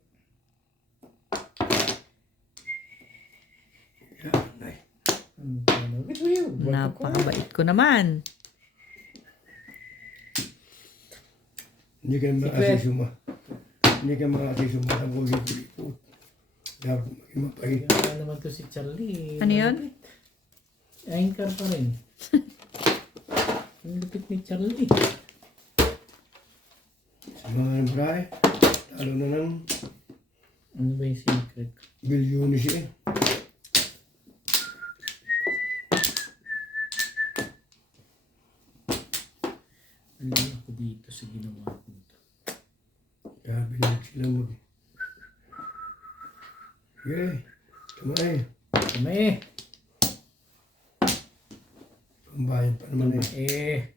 Yan, ay. Napakabait ko naman. Hindi ka makasisuma. Hindi ka makasisuma ng ulit-ulit. Dapat maging mapahit. Kaya naman to si Charlie. Ano yun? Anchor pa rin. Ang lupit ni Charlie. Sa mga bray, talo na ng Ano ba yung secret? bilyon siya. Alam ako dito sa ginawa ko ito. Kaya bilang sila mag... Sige, tumay. Kami! Pambayan pa naman eh.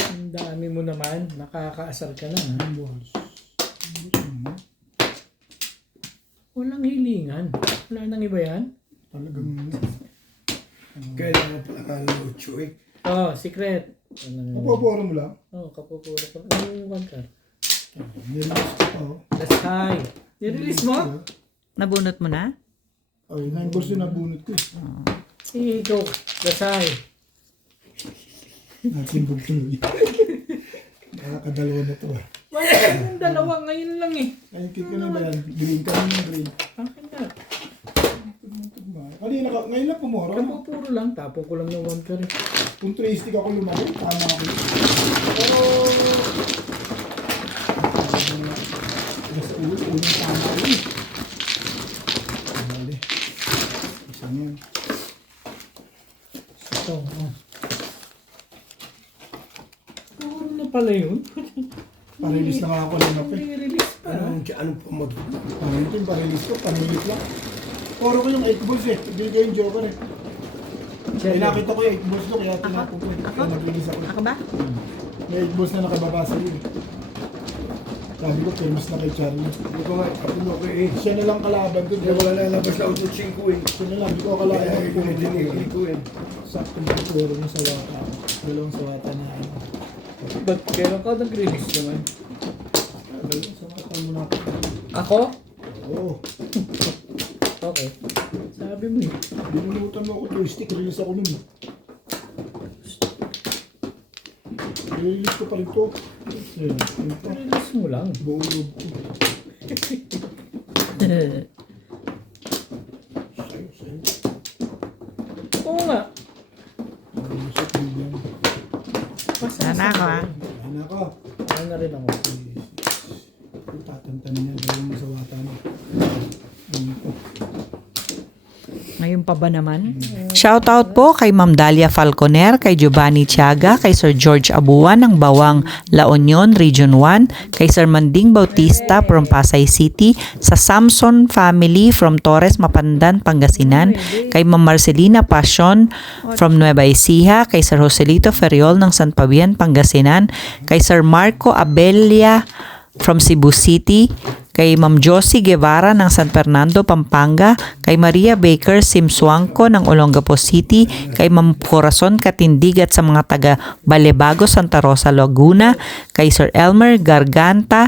Ang dami mo naman. Nakakaasar ka na. Ha? Balls. Walang hilingan. Wala nang iba yan. Talagang... Kailangan pala nga ng ocho eh. Oh, secret. Kapapura mo lang. Oh, kapupura pa. Ano yung ka? Nirelease ko pa, oh. That's high. Nirelease mo? Nabunot mo na? Ay, 9 balls yung nabunot ko eh. Ikaw. That's high. Natimbog tuloy. Nakakadalawa na to ah. Wala yung dalawa ngayon lang eh. Ay, kit ka na ba yan? Green ka na green. Akin na. Kanina ka, ngayon lang pumoro. No? Kapupuro lang. Tapon ko lang ng one ka rin. Kung 3 stick ako lumaki, tama ako. Basta unang tama ko eh. Bali. Isa na yun. Ito. Oh. Puro na pala yun. Parilis na nga ako lang ako eh. Nire-release pa. Anong pumadot? Ito yung parilis ko, panilit lang. Puro ko yung 8 balls eh. Bili ko yung joker eh. Ay, nakita ko yung 8 balls ko, kaya tinapon ko eh. Kaya nag-release ako. Ako ba? May 8 balls na nakababa sa iyo eh. Sabi ko, famous na kay Charlie. Hindi ko nga ipatulo ko eh. Siya na lang kalaban ko. Hindi wala na labas na auto 5 eh. Siya na lang, hindi ko akalain Kaya ako kung dinigil ko eh. sakto na puro mo sa wata. Dalawang sa wata na ano. Ba't kailan ka nag-release naman? Dalawang sa wata mo na ako. Ako? Oo. Okay. Sabi mo eh. Binulutan mo ako 2 stick, release ako nun. Release ko pa rin to. Ayun, ayun pa. Release mo lang. Buong loob ko. Sayo, sayo. Oo nga. Sa tigyan. Sana ako ah. Ano ako? Ano na rin ako. Kung tatantanin niya, dalawang sa wata mo. Ayun po. Ngayon pa ba naman? Shoutout po kay Ma'am Dalia Falconer, kay Giovanni Tiaga, kay Sir George Abuan ng Bawang La Union, Region 1, kay Sir Manding Bautista from Pasay City, sa Samson family from Torres, Mapandan, Pangasinan, kay Ma'am Marcelina Passion from Nueva Ecija, kay Sir Joselito Ferriol ng San Fabian, Pangasinan, kay Sir Marco Abelia from Cebu City, kay Ma'am Josie Guevara ng San Fernando, Pampanga, kay Maria Baker Simsuangco ng Olongapo City, kay Ma'am Corazon Katindig at sa mga taga Balebago, Santa Rosa, Laguna, kay Sir Elmer Garganta,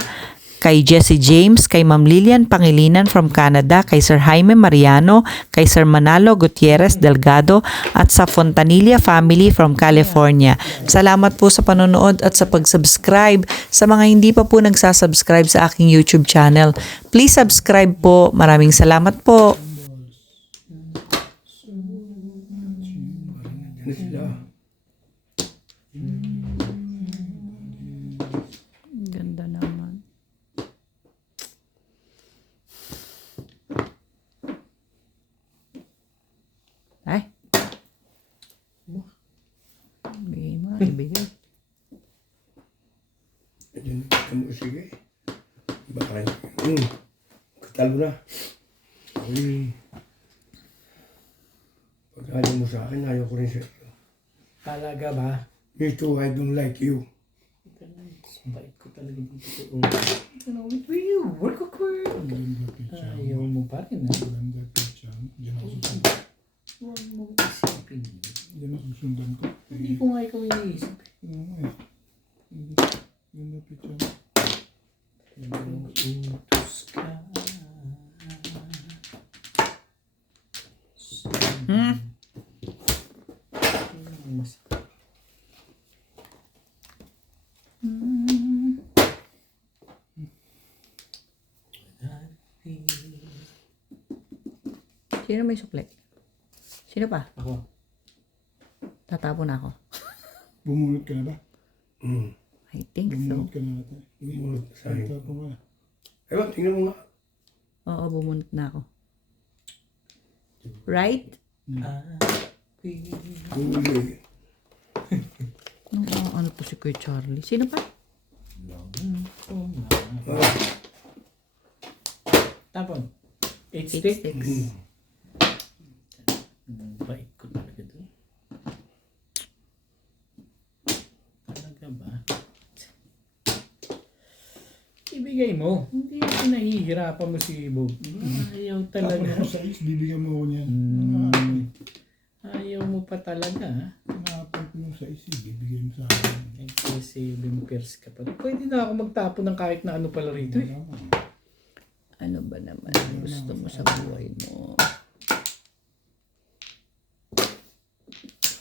kay Jesse James, kay Ma'am Lilian Pangilinan from Canada, kay Sir Jaime Mariano, kay Sir Manalo Gutierrez Delgado at sa Fontanilla family from California. Salamat po sa panonood at sa pag-subscribe. Sa mga hindi pa po nagsasubscribe sa aking YouTube channel, please subscribe po. Maraming salamat po. Yan na sila. Ganda naman. Ay. Bigay mo, ibigay. Yan, kamu sige. Baka katalo na. Ay, pag ayaw mo sa akin, ayaw ko rin sa iyo. Talaga ba? Me too, I don't like you. Bait ko talaga dito. Ano, wait for you. Work ako. Ganda picture. Ayaw mo pa rin, ha? Ganda picture. Diyan ako susundan. Huwag mo isipin. Diyan ako susundan ko. Hindi ko nga ikaw iniisip. Oo eh. Ganda picture. Utos ka. Sino may sukli? Sino pa? Ako. Tatapon na ako. Bumunot ka na ba? I think so. Bumunot ka na natin. Sige. Bumunot ka sa akin. Tapos ka. Ewan, tingnan mo nga. Oo, bumunot na ako. Right? Bumuli. Ano po si Kuya Charlie? Sino pa? Tapon. 8 Eight stick. sticks. Bait ko talaga doon. Talaga ba? Ibigay mo. Hindi mo pinahihirapan mo si Bob. Ayaw Tapos talaga. ako sa is, bibigyan mo ko niyan. Ayaw mo pa talaga, ha? Nakapag mo sa is, bibigyan mo sa akin. Kasi bimpers ka pa. Pwede na ako magtapon ng kahit na ano pala rito, eh. Ano ba naman ang gusto mo sa buhay mo?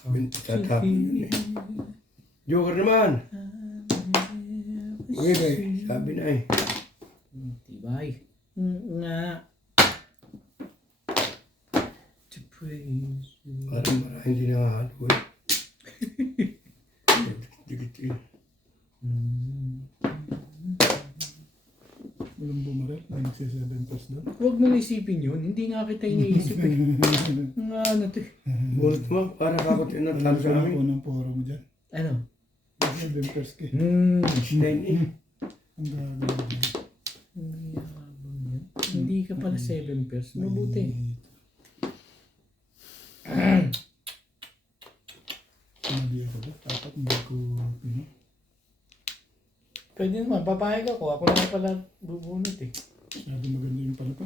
Tatapon yun eh. Joker naman. Okay ba eh, sabi na eh. Tibay. Nga. To praise you. Parang marahil hindi nakahalo eh. Dikit yun. Walang bumaril. May nagsa-7 plus doon. Huwag mong isipin yun. Hindi nga kita iniisip, eh. Nga ano to, eh. Bunot mo, para kakot yun ang talo sa Ako amin. ng poro mo dyan. Ano? 7 plus ka. Stein eh. Ang gagawin. Hindi ka pala 7 pairs. Mabuti. Mali ako ba? Dapat hindi ko, Pwede naman. Papayag ako. Ako lang pala bubunot, eh. Sabi maganda yung pala pa.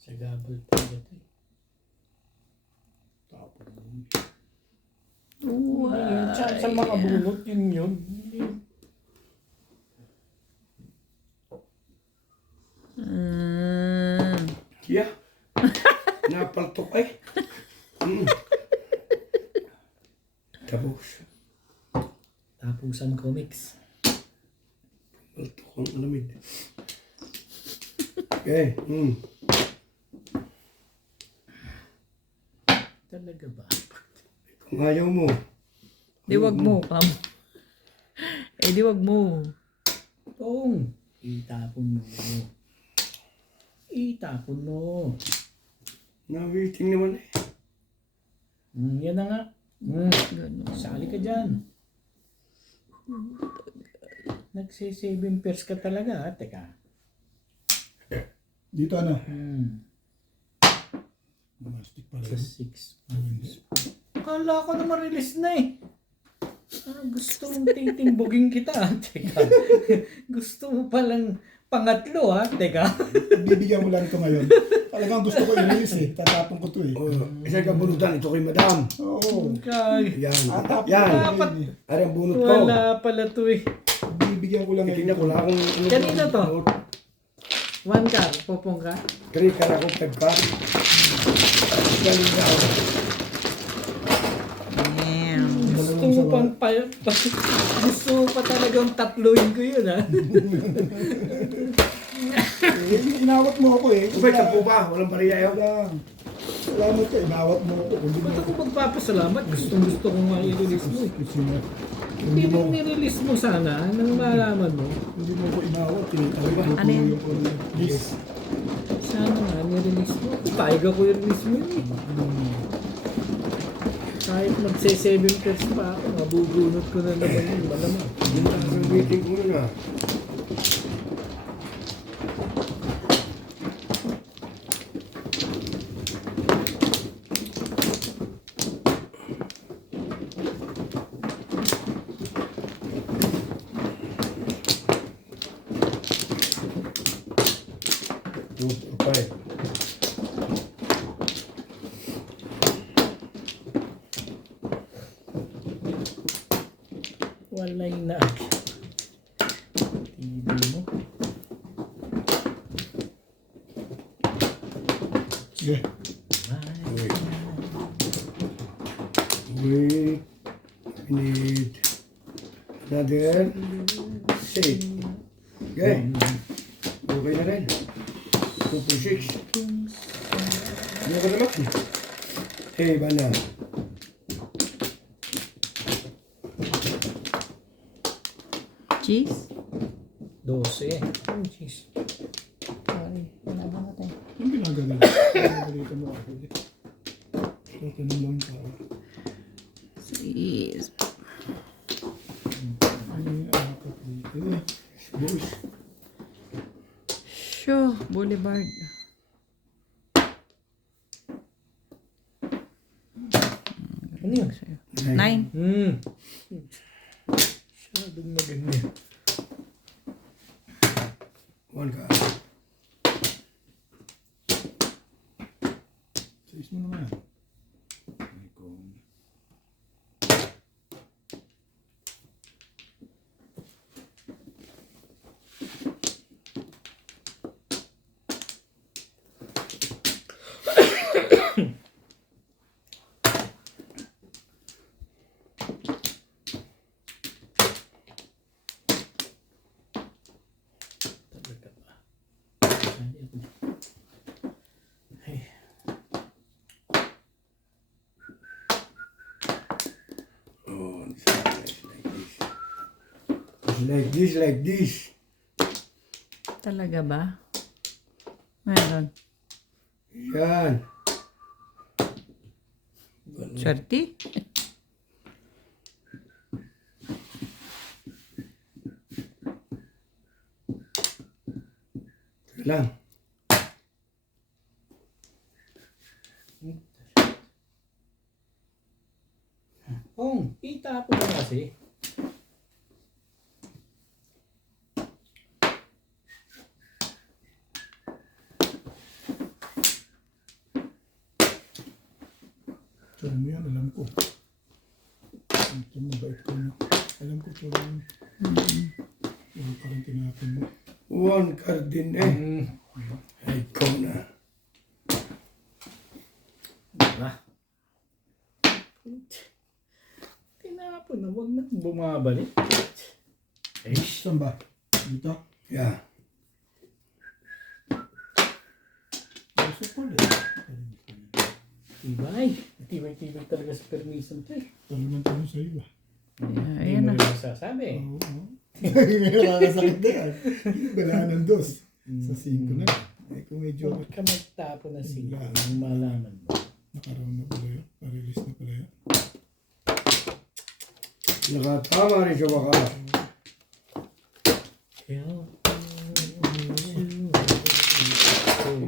Sa gabal pala ito, eh. Tapos. Hindi yun. Sa mga bunot, yun. Hindi. Yeah. Napaltok eh. Tapos, Tapusan Comics. paltok ang alamid. Okay. Talaga ba? Kung ayaw mo, Di wag mo, Kam. Di wag mo. Tong. Itapon mo. Itapon mo. Na-waiting naman eh. Yan na nga. Sali ka dyan. Nagsisaving pairs ka talaga, ha? Teka. Dito ano? Mastic pala Sa yun. 6. Akala ko naman release na eh. Gusto mong titimbogin kita, ha? Teka. Gusto mo palang pangatlo, ha? Teka. Bibigyan mo lang ito ngayon. Talagang gusto ko i-release eh. Tatapon ko ito eh. Oh, isa kang bunutan. Ito kay madam. Oo. Okay. Yan. Tatapon Yan. ko Dapat. yun eh. Ari ang bunot ko. Wala pala to eh. Bibigyan ko lang Tingnan ngayon. ko lang kung ano. Kanina to? bunot. 1 ka, popong ka. 3 ka na kung 5 ka. Galing na ako. Gusto mo pang gusto mo pa talagang tatloin ko yun, ha? Inawat mo ako eh. Ubay, tampo ba? Walang bariya yun. Wala. Salamat ka. Inawat mo ako. Kung di mo Ba't ako magpapasalamat? Gusto kong ma-release mo eh. Hindi mo ni-release mo sana nang malaman mo. Hindi mo ko inawat. Tinitawag Ano yun? ko yung list. Sana nga ni-release mo. Tayo ko i-release mo yun eh. Kahit magse-7 pairs pa ako, mabubunot ko na naman yun. Malamang. Ang waiting ko muna. Two, five. Walay na. TV mo. Sige. Wait. Wait. We need another shape. Okay. Okay na rin. 2.6. Ano ka naman? Hey, bana. Cheese? 12. Oh, jeez. Sorry. Wala ba natin? Yung ginagawa. Ginagawa mo ako. Tatanong lang ka. Cheese. Ano yung apat dito? Boss. Sure, Boulevard. Ano yun? 9. Masyadong maganda. One ka. Sais mo naman. Ay, kung... Talaga ba? Ay, ako. Ay. Oh, this is nice like this. Like this, like this. Talaga ba? Meron. Yan. Swerte? Teka lang. Oh, itapon mo kasi. Tsura mo yan, alam ko. Ito mabait ko na. Alam ko tsura mo. Yung parang tinapon mo. One card din eh. Ay, ikaw na. Diba? Tinapon na, huwag na bumabalik. Eh, saan ba? Dito? Yeah. Gusto ko ulit. Tibay. Tibay talaga sa permission to eh. Talagang tanong sa iyo. Yeah, Hindi ayan mo na. rin masasabi. Oo. Oo. Nakakasakit na yan. Balaan ng dos. Sa 5 na. Eh, kung medyo Huwag ka magtapo na sila. Wala. Yung malaman mo. nakaroon na pala yun. Pa-release na pala yun. Nakatama rin siya baka.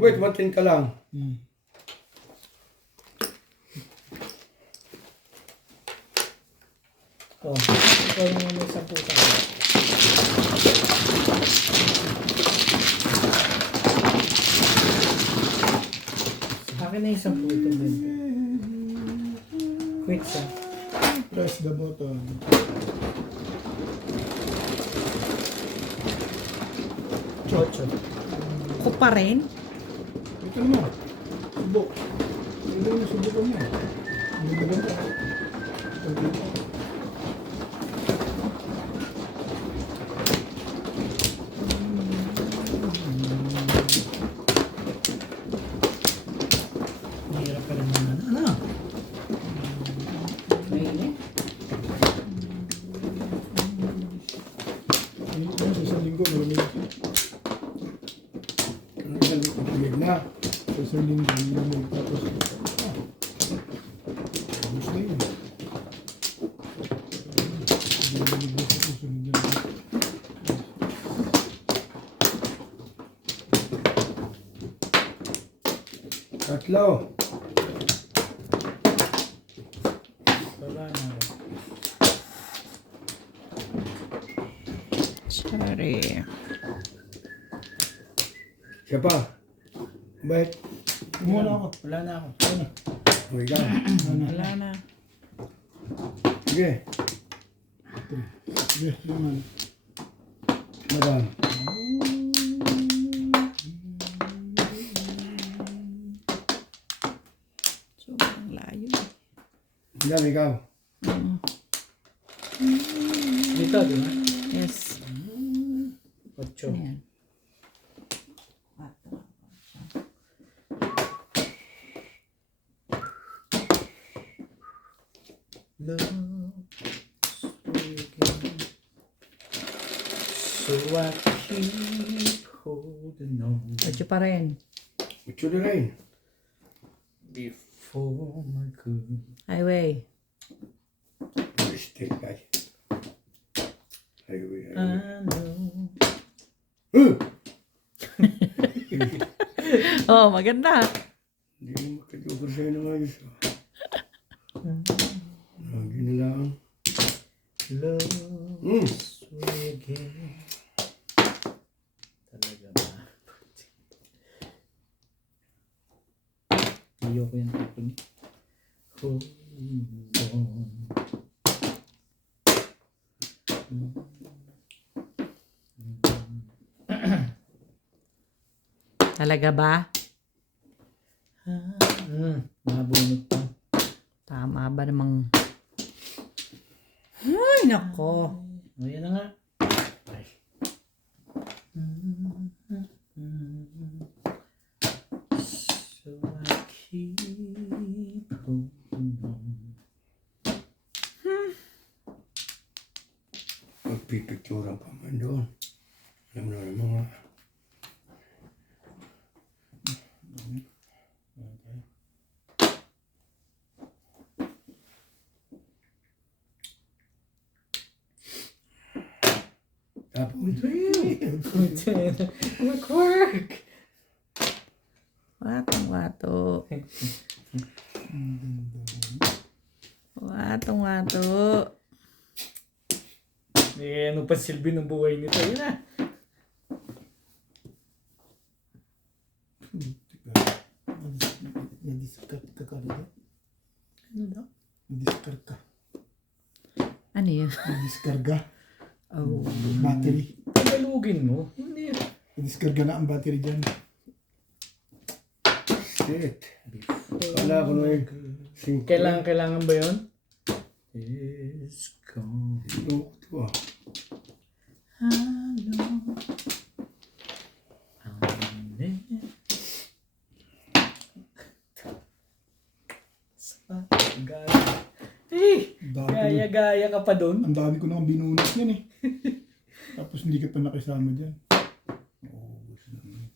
Wait, 110 ka lang. Oh, ikaw naman may 10 tayo. Akin na yung 10 ito, Bente. Quit siya. Press the button. Chocho. Ako pa rin. Ito naman. Subok. Ito yung subukan mo. Hindi na ganda. Ito dito. Mahirap ka rin naman. Ano? Mainit? Sa isang linggo, malamig. Ano yan? Tumig na. Sa isang linggo, malamig. Tapos, ayos na yun. Malamig na sa susunod na. Tatlo. Baba na ako. Sorry. Siya pa. Bakit? Kumuha na ako. Wala na ako. Ano? Okay ka. Wala na. Sige. Sige, naman. Madam. Sobrang layo. Madam, ikaw. Dito, di ba? Yes. 8. Ayan. So I keep holding on Ocho pa rin. Ucho na rin. before my good. Highway. Mistake ay. Highway, I highway. know. Oh, maganda. Hindi mo makajoker sa'yo ng ayos. Lagi na lang. Love me again. Talaga ba? Ayoko yung taping. Hold on. Talaga ba? Nabunot pa. Tama ba namang... Ay, nako. O, yan na nga. Ay. So I keep holding on. Magpipicturan pa man doon. Alam mo na mga tapos Mag-work! Watong-wato. Watong-wato. Eh, ano pa silbi ng buhay nito? Yun na. Na-discard ka kanina. Ano daw? Na-discard ka. Ano yun? Na-discarga. Oh. Battery. Tagalugin mo. Hindi. Na-discarga na ang battery dyan. shit. Kala ko na yun. Kailangan ba yun? Is gone. Ito, ito ah. Ang dami ko na- Gaya-gaya ka pa doon. Ang dami ko nang binunot yan eh. Tapos hindi ka pa nakisama dyan. Oo, gusto naman.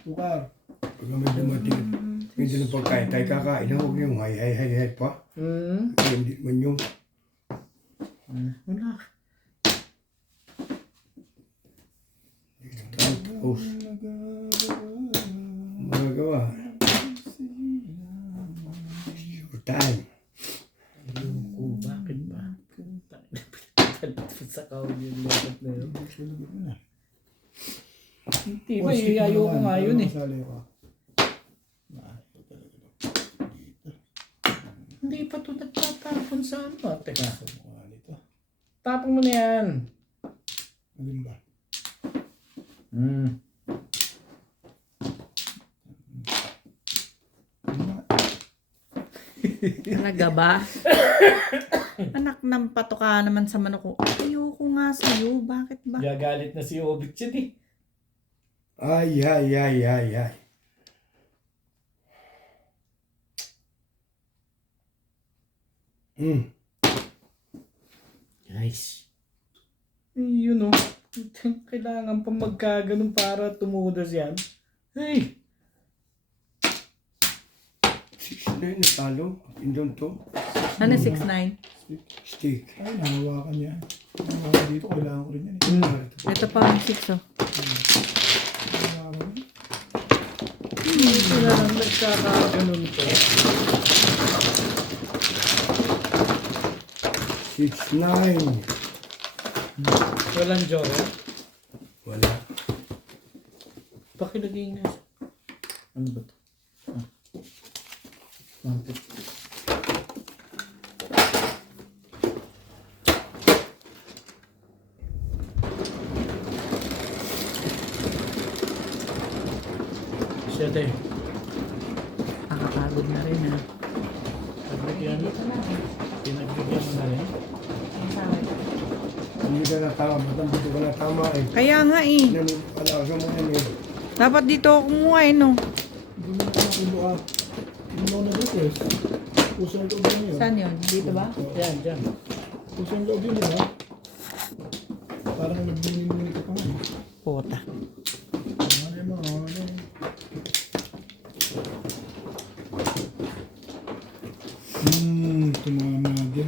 Tukar. Pag may dumating, hindi na pagkain tayo kakain, huwag yung hay pa. Hindi man yung Wala. tapos. Magagawa. Sure time. Ayoko, bakit ba? Sa kawin yung lahat na yun. Hindi ba, ayoko nga yun eh. Hindi pa ito nagtatapon sa ano. Teka, tapon mo na yan. Alin ba? Talaga ba? Anak ng patoka naman sa manok ko. Ayoko nga sa'yo. Bakit ba? Gagalit na si Obit yun eh. Ay. Nice. Yun o. Kailangan pa magkaganon para tumudas yan. Hey! 6-9 natalo. Indon to. Ano 6'9"? Stick. Ay, nahawakan niya. Nahawakan dito, kailangan ko rin yan eh. Ito pa ang 6 oh. Nahawakan niya. Ito na lang nagkakaganon to. 6-9. Walang joke. Wala. Pakilagay nga. Ano ba ito? Siya din. Nakakagod na rin ah. Pagbigyan mo. Pinagbigyan mo na rin. Hindi ka na tama. Ba't dito ka na tama eh. Kaya nga eh. Alaga mo yan eh. Dapat dito ako kumuha eh no. Hindi mo na nakulo ah. Hindi mo na request. Pusang loob yun yun. Saan yun? Dito ba? Yan, dyan. Pusang loob yun yun ah. Parang nagbinin ka pa nga. Puta. Ano mo, ano. Tumama din.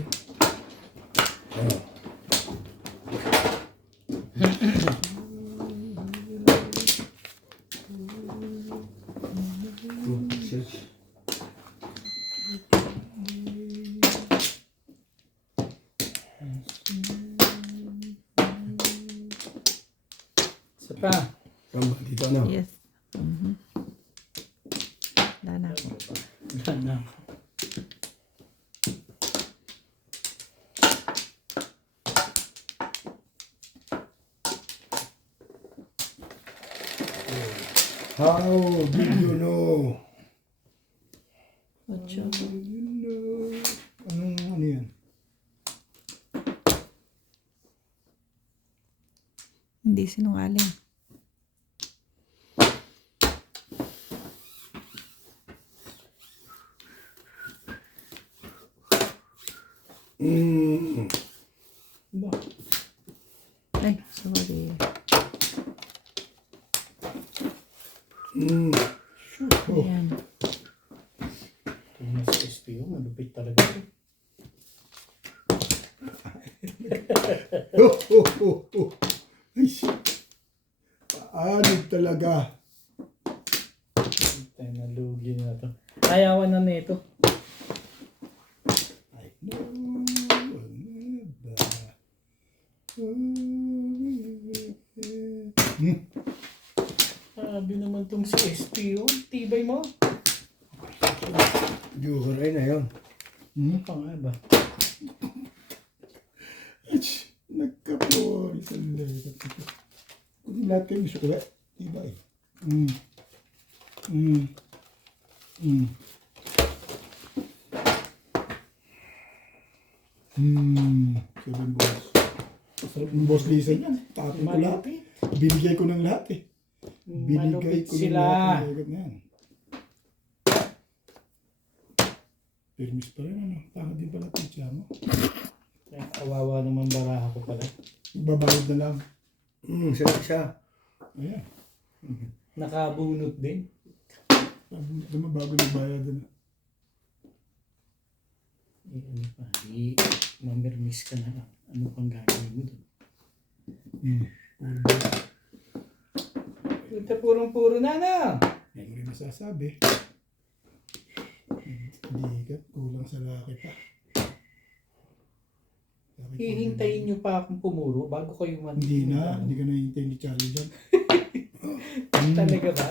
Isa pa. Tama, dito na. Yes. Wala na ako. Wala na. How did you know? Ocho. Ano yan? Hindi sinungaling. Ba? Ay, sorry. Sure. Ayan. Ito na sa SPO, malupit talaga ito. Ay, paanod talaga. Tayo nalugi na ito. Ayawan na nito. Ay, no, ano ba? Sabi naman itong si SPO. Tibay mo. Juhuray na yun. Ano pa nga ba? Nagka-floor. Sandali. Kung lahat kayo gusto ko ba? Diba eh. Seven balls. Sarap ng boss Lisa niyan. Tapos ko lahat. Malupit. Binigay ko ng lahat eh. Binigay Malupit ko ng sila. lahat ng agad na yan. Permis pa rin ano. Tama din pala teacher mo. Ay, kawawa naman baraha ko pala. Ibabayad na lang. Sarap siya. Ayan. Nakabunot din. Naman bago nagbayad na. Ano pa? Mamirmis ka na lang. Ano pang gagawin mo doon? Ito purong-puro na na. Hindi mo rin masasabi. Hindi ka, kulang sa laki pa. Hihintayin nyo pa akong pumuro bago kayo man. Hindi ka na hintay ni Charlie dyan. Talaga ba?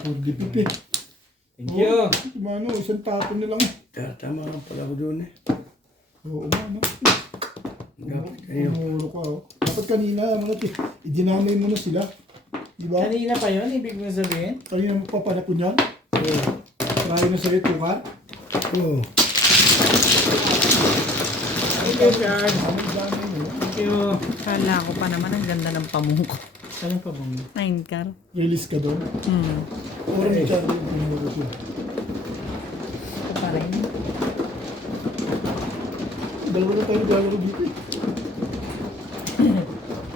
Puro dipit eh. Thank you. Mano, isang tapon na lang. Tama nga pala ako doon eh. Oo, mano. Dapat kayo. Umuro ka, oh. Dapat kanina, idinamay mo na sila. Di ba? Kanina pa yun, ibig mo sabihin? Kanina mo pa panapon yan. Try na sa'yo, tuka. Oo. Thank you, Chad. Ang dami mo. Thank you. Kala ko pa naman ang ganda ng pamungko. Anong pa bang? 9 car. Release ka doon. Or ni Charlie, umuro siya. Ito pa rin. Dalawa na tayo naglalaro dito eh.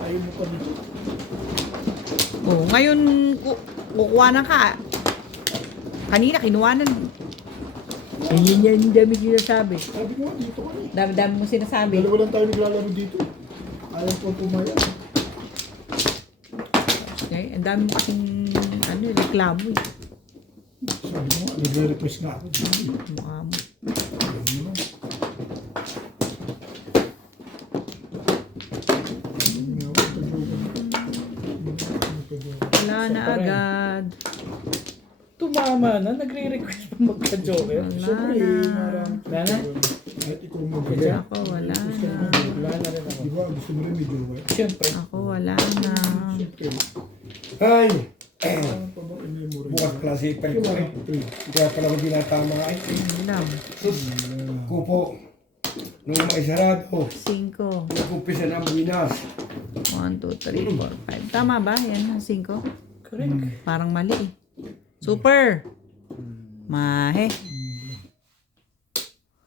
Ayaw mo pa dito. Oh, ngayon kukuha na ka. Kanina kinuha na. Hindi niya yung dami sinasabi. Sabi mo, dito ka eh. Dami mo sinasabi. Dalawa lang tayo naglalaro dito. Ayaw pa pumaya. Ay, ang dami mo kasing reklamo eh. Sabi mo, nagre-request nga ako. Mukha mo. Ayaw mo lang. Wala na agad. Tumama na, nagre-request pa magka-joker. Siyempre, marami. Wala na? Kahit ikaw mag-request. Ako wala na. Wala na rin ako. Di ba, gusto mo rin may joker? Siyempre. Ako wala na. Siyempre. Ay! Ano pa ba in-memory? Bukas klase pa ito eh. Kaya pala ko dinatama ay. Hindi lang. Sus! Kupo. Nung may sarado. 5. Nag-umpisa ng binas. 1, 2, 3, 4, 5. Tama ba? Yan ang 5. Correct. Parang mali eh. Super! Mahe.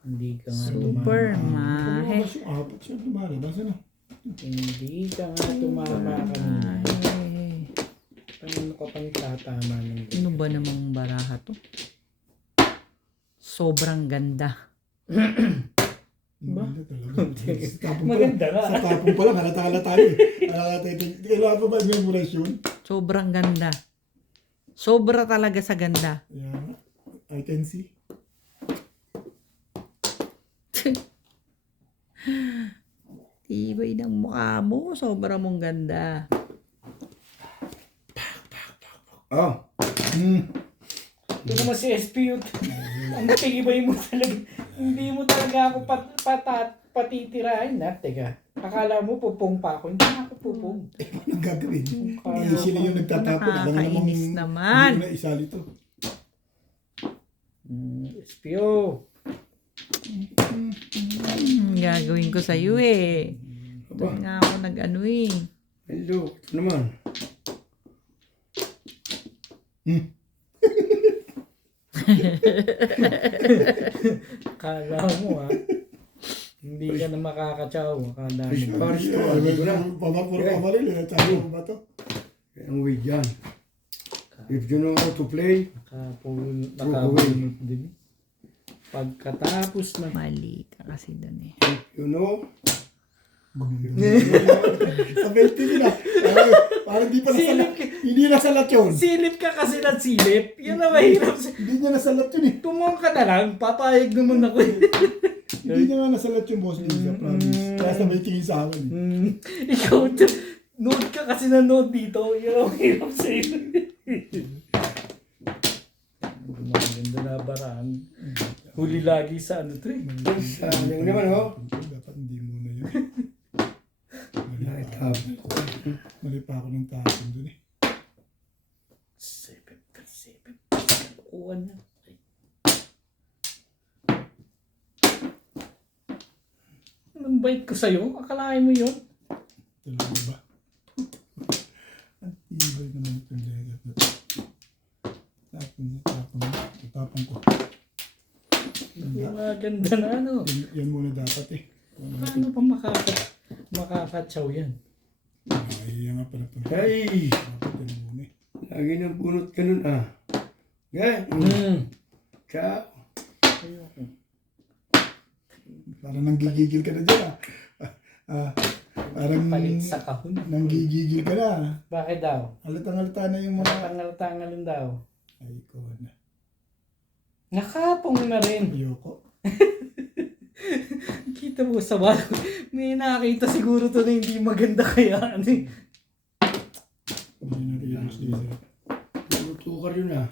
Hindi ka nga Super tumama. mahe. Lumabas yung apat siya, lumalabas na. Hindi ka nga tumama kanina. Mahe. Paano ka pang tatama ng Ano ba namang baraha to? Sobrang ganda. Ba? Maganda talaga. Sa tapong Maganda pa lang- nga. Sa tapong pa lang, halata tayo eh. Halata tayo. Kailangan pa ba i-memorize yun? Sobrang ganda. Sobra talaga sa ganda. Ayan. I can see. Tibay ng mukha mo. Sobra mong ganda. Oh! Ito naman si SPU. Ang tigibay mo talaga. Hindi mo talaga ako patitirahin na. Teka, akala mo pupong pa ako. Hindi na ako pupong. Anong gagawin? Kaya Hindi sila yung nagtatapon. Alam mo namang Nakakainis naman. hindi mo na isali to. SPU. Gagawin ko sa'yo eh. Doon nga ako nag-ano eh. Hello. Ito naman. Akala mo ha. Hindi ka na makakatsaw. Akala Fish mo. Paris to. Ano ko na? Puro pamalil. Sabi mo ba to? Ang way dyan. If you know how to play, Nakabunot din. Pagkatapos na. Mali ka kasi doon eh. you know, Sa 20 din ah. Parang di pa nasalat. Hindi nasalat yun. Silip ka kasi ng silip. Yan na mahirap. Hindi niya nasalat yun eh. Tumong ka na lang. Papayag naman ako eh. Hindi niya nga nasalat yung boss Lisa, promise. Kaya sabay tingin sa akin. Ikaw, nood ka kasi na nood dito. Yan ang hirap sa'yo. Maganda na baraan. Huli lagi sa ano to eh. sayang naman oh. Dapat hindi muna yun. Nakitap. Mali pa ako ng tapon dun eh. 7 ka 7. Kukuha na. Anong bait ko sa'yo? Akalain mo yun? Talaga ba? Ang tibay naman itong legat na ito. Tapon ko. Yung ganda na ano. Yan muna dapat eh. Paano pa makakatsaw yan? Ay, yan nga pala pala. Hey! Dapat yan muna eh. Lagi nang bunot ka nun ah. Yan. Ciao. Ayoko. Parang nanggigigil ka na dyan ah. Parang Palit sa kahon. nanggigigil ka na. Bakit daw? Halatang-halata na yung mga... Tangal-tangalin daw. Ay, ikaw na. Nakapong na rin. Ayoko. Kita mo sa walo. May nakakita siguro to na hindi maganda kaya ano eh. Hindi na realize laser. Tukar yun ah.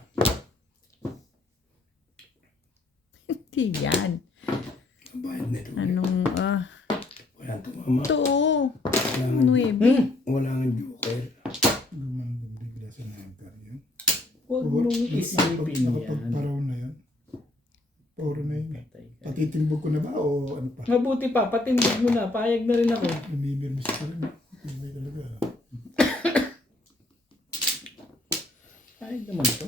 Hindi yan. Ang bayad nito. Anong, Wala tumama. ito. Wala nga. Nuebe. Wala nga joker. Gumandang bigla sa nangkar yun. Huwag mong isipin yan. Nakapagparaw na yun. Puro na yun eh. Patitimbog ko na ba o ano pa? Mabuti pa, patimbog mo na. Payag na rin ako. Namimirbis pa rin. Hindi talaga. Payag naman to.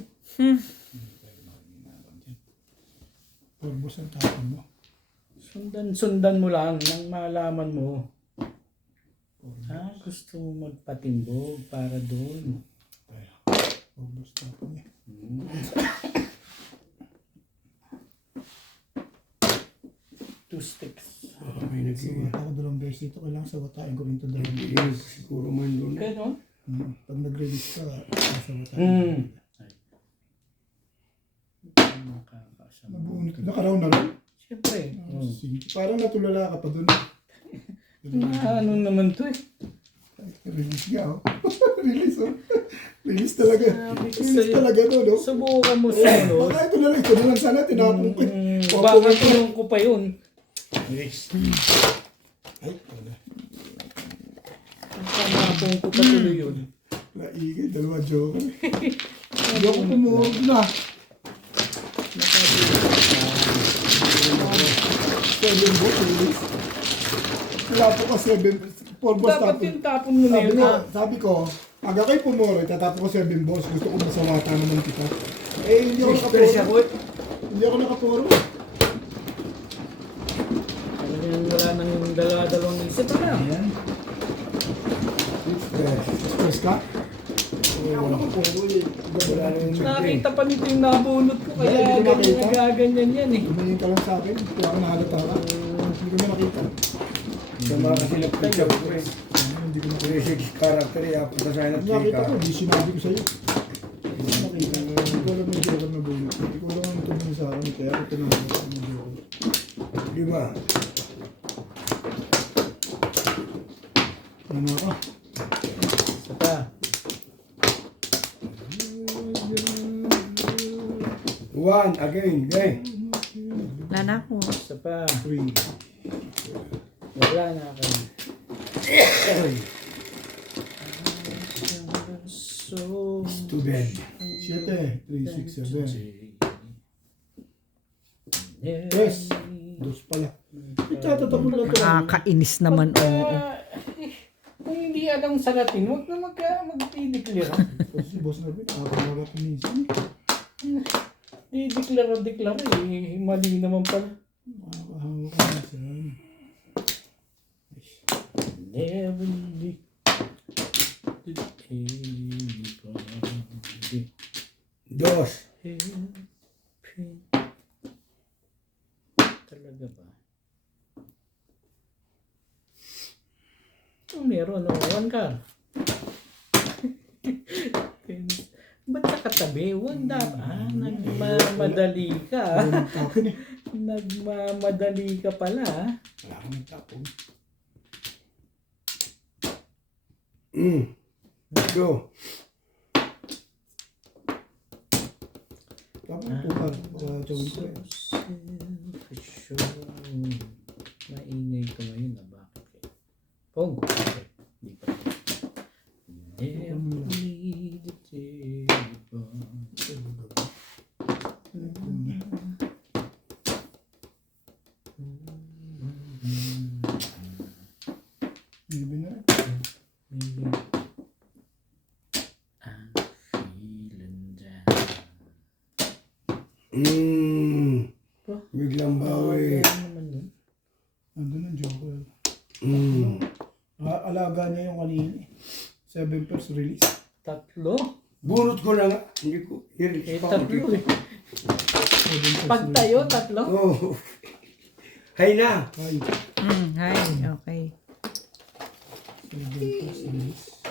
Porbos ang tapon mo. Sundan mo lang nang malaman mo. Gusto mo magpatimbog para doon. Kaya, porbos tapon niya. Two sticks. May So, ako dalawang beses dito, kailangan sawatain ko rin ito dalawang beses. nag-iinis siguro man doon. Ganon? Pag nag-release ka, sawatain. Nabuunod ka. Nakaraw na rin. Siyempre. Parang natulala ka pa dun. Ano naman to eh. Release nga, oh. Release, oh. Release talaga. Sabi ko Release sa'yo. talaga to, no? Subukan mo sunod. Baka ito na lang. Ito na lang sana. Tinapon ko. Baka tulong ko pa yun. Ay, wala. Kamapong ko pa tuloy yun. Naigay, dalawa joke. Hindi ako pumuhog na. 7 balls, release. Wala po ka 7. 4 balls Dapat tapon. yung tapon mo na yun ha. Sabi ko, aga kayo pumuro, tatapon ko 7 balls. Gusto ko masawata naman kita. Eh, hindi ako nakapuro. Hindi ako nakapuro. Talagang wala nang dalawang isip pa na. Ayan. Stress ka? Hindi ako nakapuro eh. Wala na yung Nakita pa nito yung nabunot ko kaya Hindi ko nakita. gaganyan yan eh. Tumingin ka lang sa akin. Kaya ako nahalata ka. Hindi ko na nakita. Sa mga kasi nagpicture ko eh. Hindi ko nakita. 36 character eh. Ako pa sa akin Nakita ko, ka. di sinabi ko sa'yo. Hindi ko nakita. Hindi ko alam yung joker na bulot. Hindi ko alam ang tumingin sa akin. Kaya ako tinawag ko ng joker. Di ba? Ano ako? Isa pa. One again. Okay. Wala na ako. Isa pa. 3. Wala na ako. So, Student. 7. 3, 6, 7. Yes. Dos pala. Itatatapon lang ito. Nakakainis naman, oo. Kung hindi alam sa Latin, huwag na mag-i-declare. Si boss na rin. Ako mga minsan. I-declare eh. Mali naman pala. Makakahawa ka na saan. Never leave anybody. Dos. Talaga ba? Meron, one car. Ba't nakatabi? Huwag na. Nagmamadali ka. Wala nang tapon eh. Nagmamadali ka pala. Wala kang tapon. Go. Tapon po ka. Gawin ko eh. Maingay ko ngayon na bakit kayo? Pong. Hindi pa. Never need a telephone. Maybe na. Maybe I'm feeling down. Biglang bawi. Ano naman yun? Andun ang joker. Mm. Alaga niya yung kanina eh. 7 first release. 3? Bunot ko na nga. Hindi ko. Eh, tatlo eh. Pagtayo, tatlo. Oh. Hay na. Ay, Hi, okay. 7 plus 6.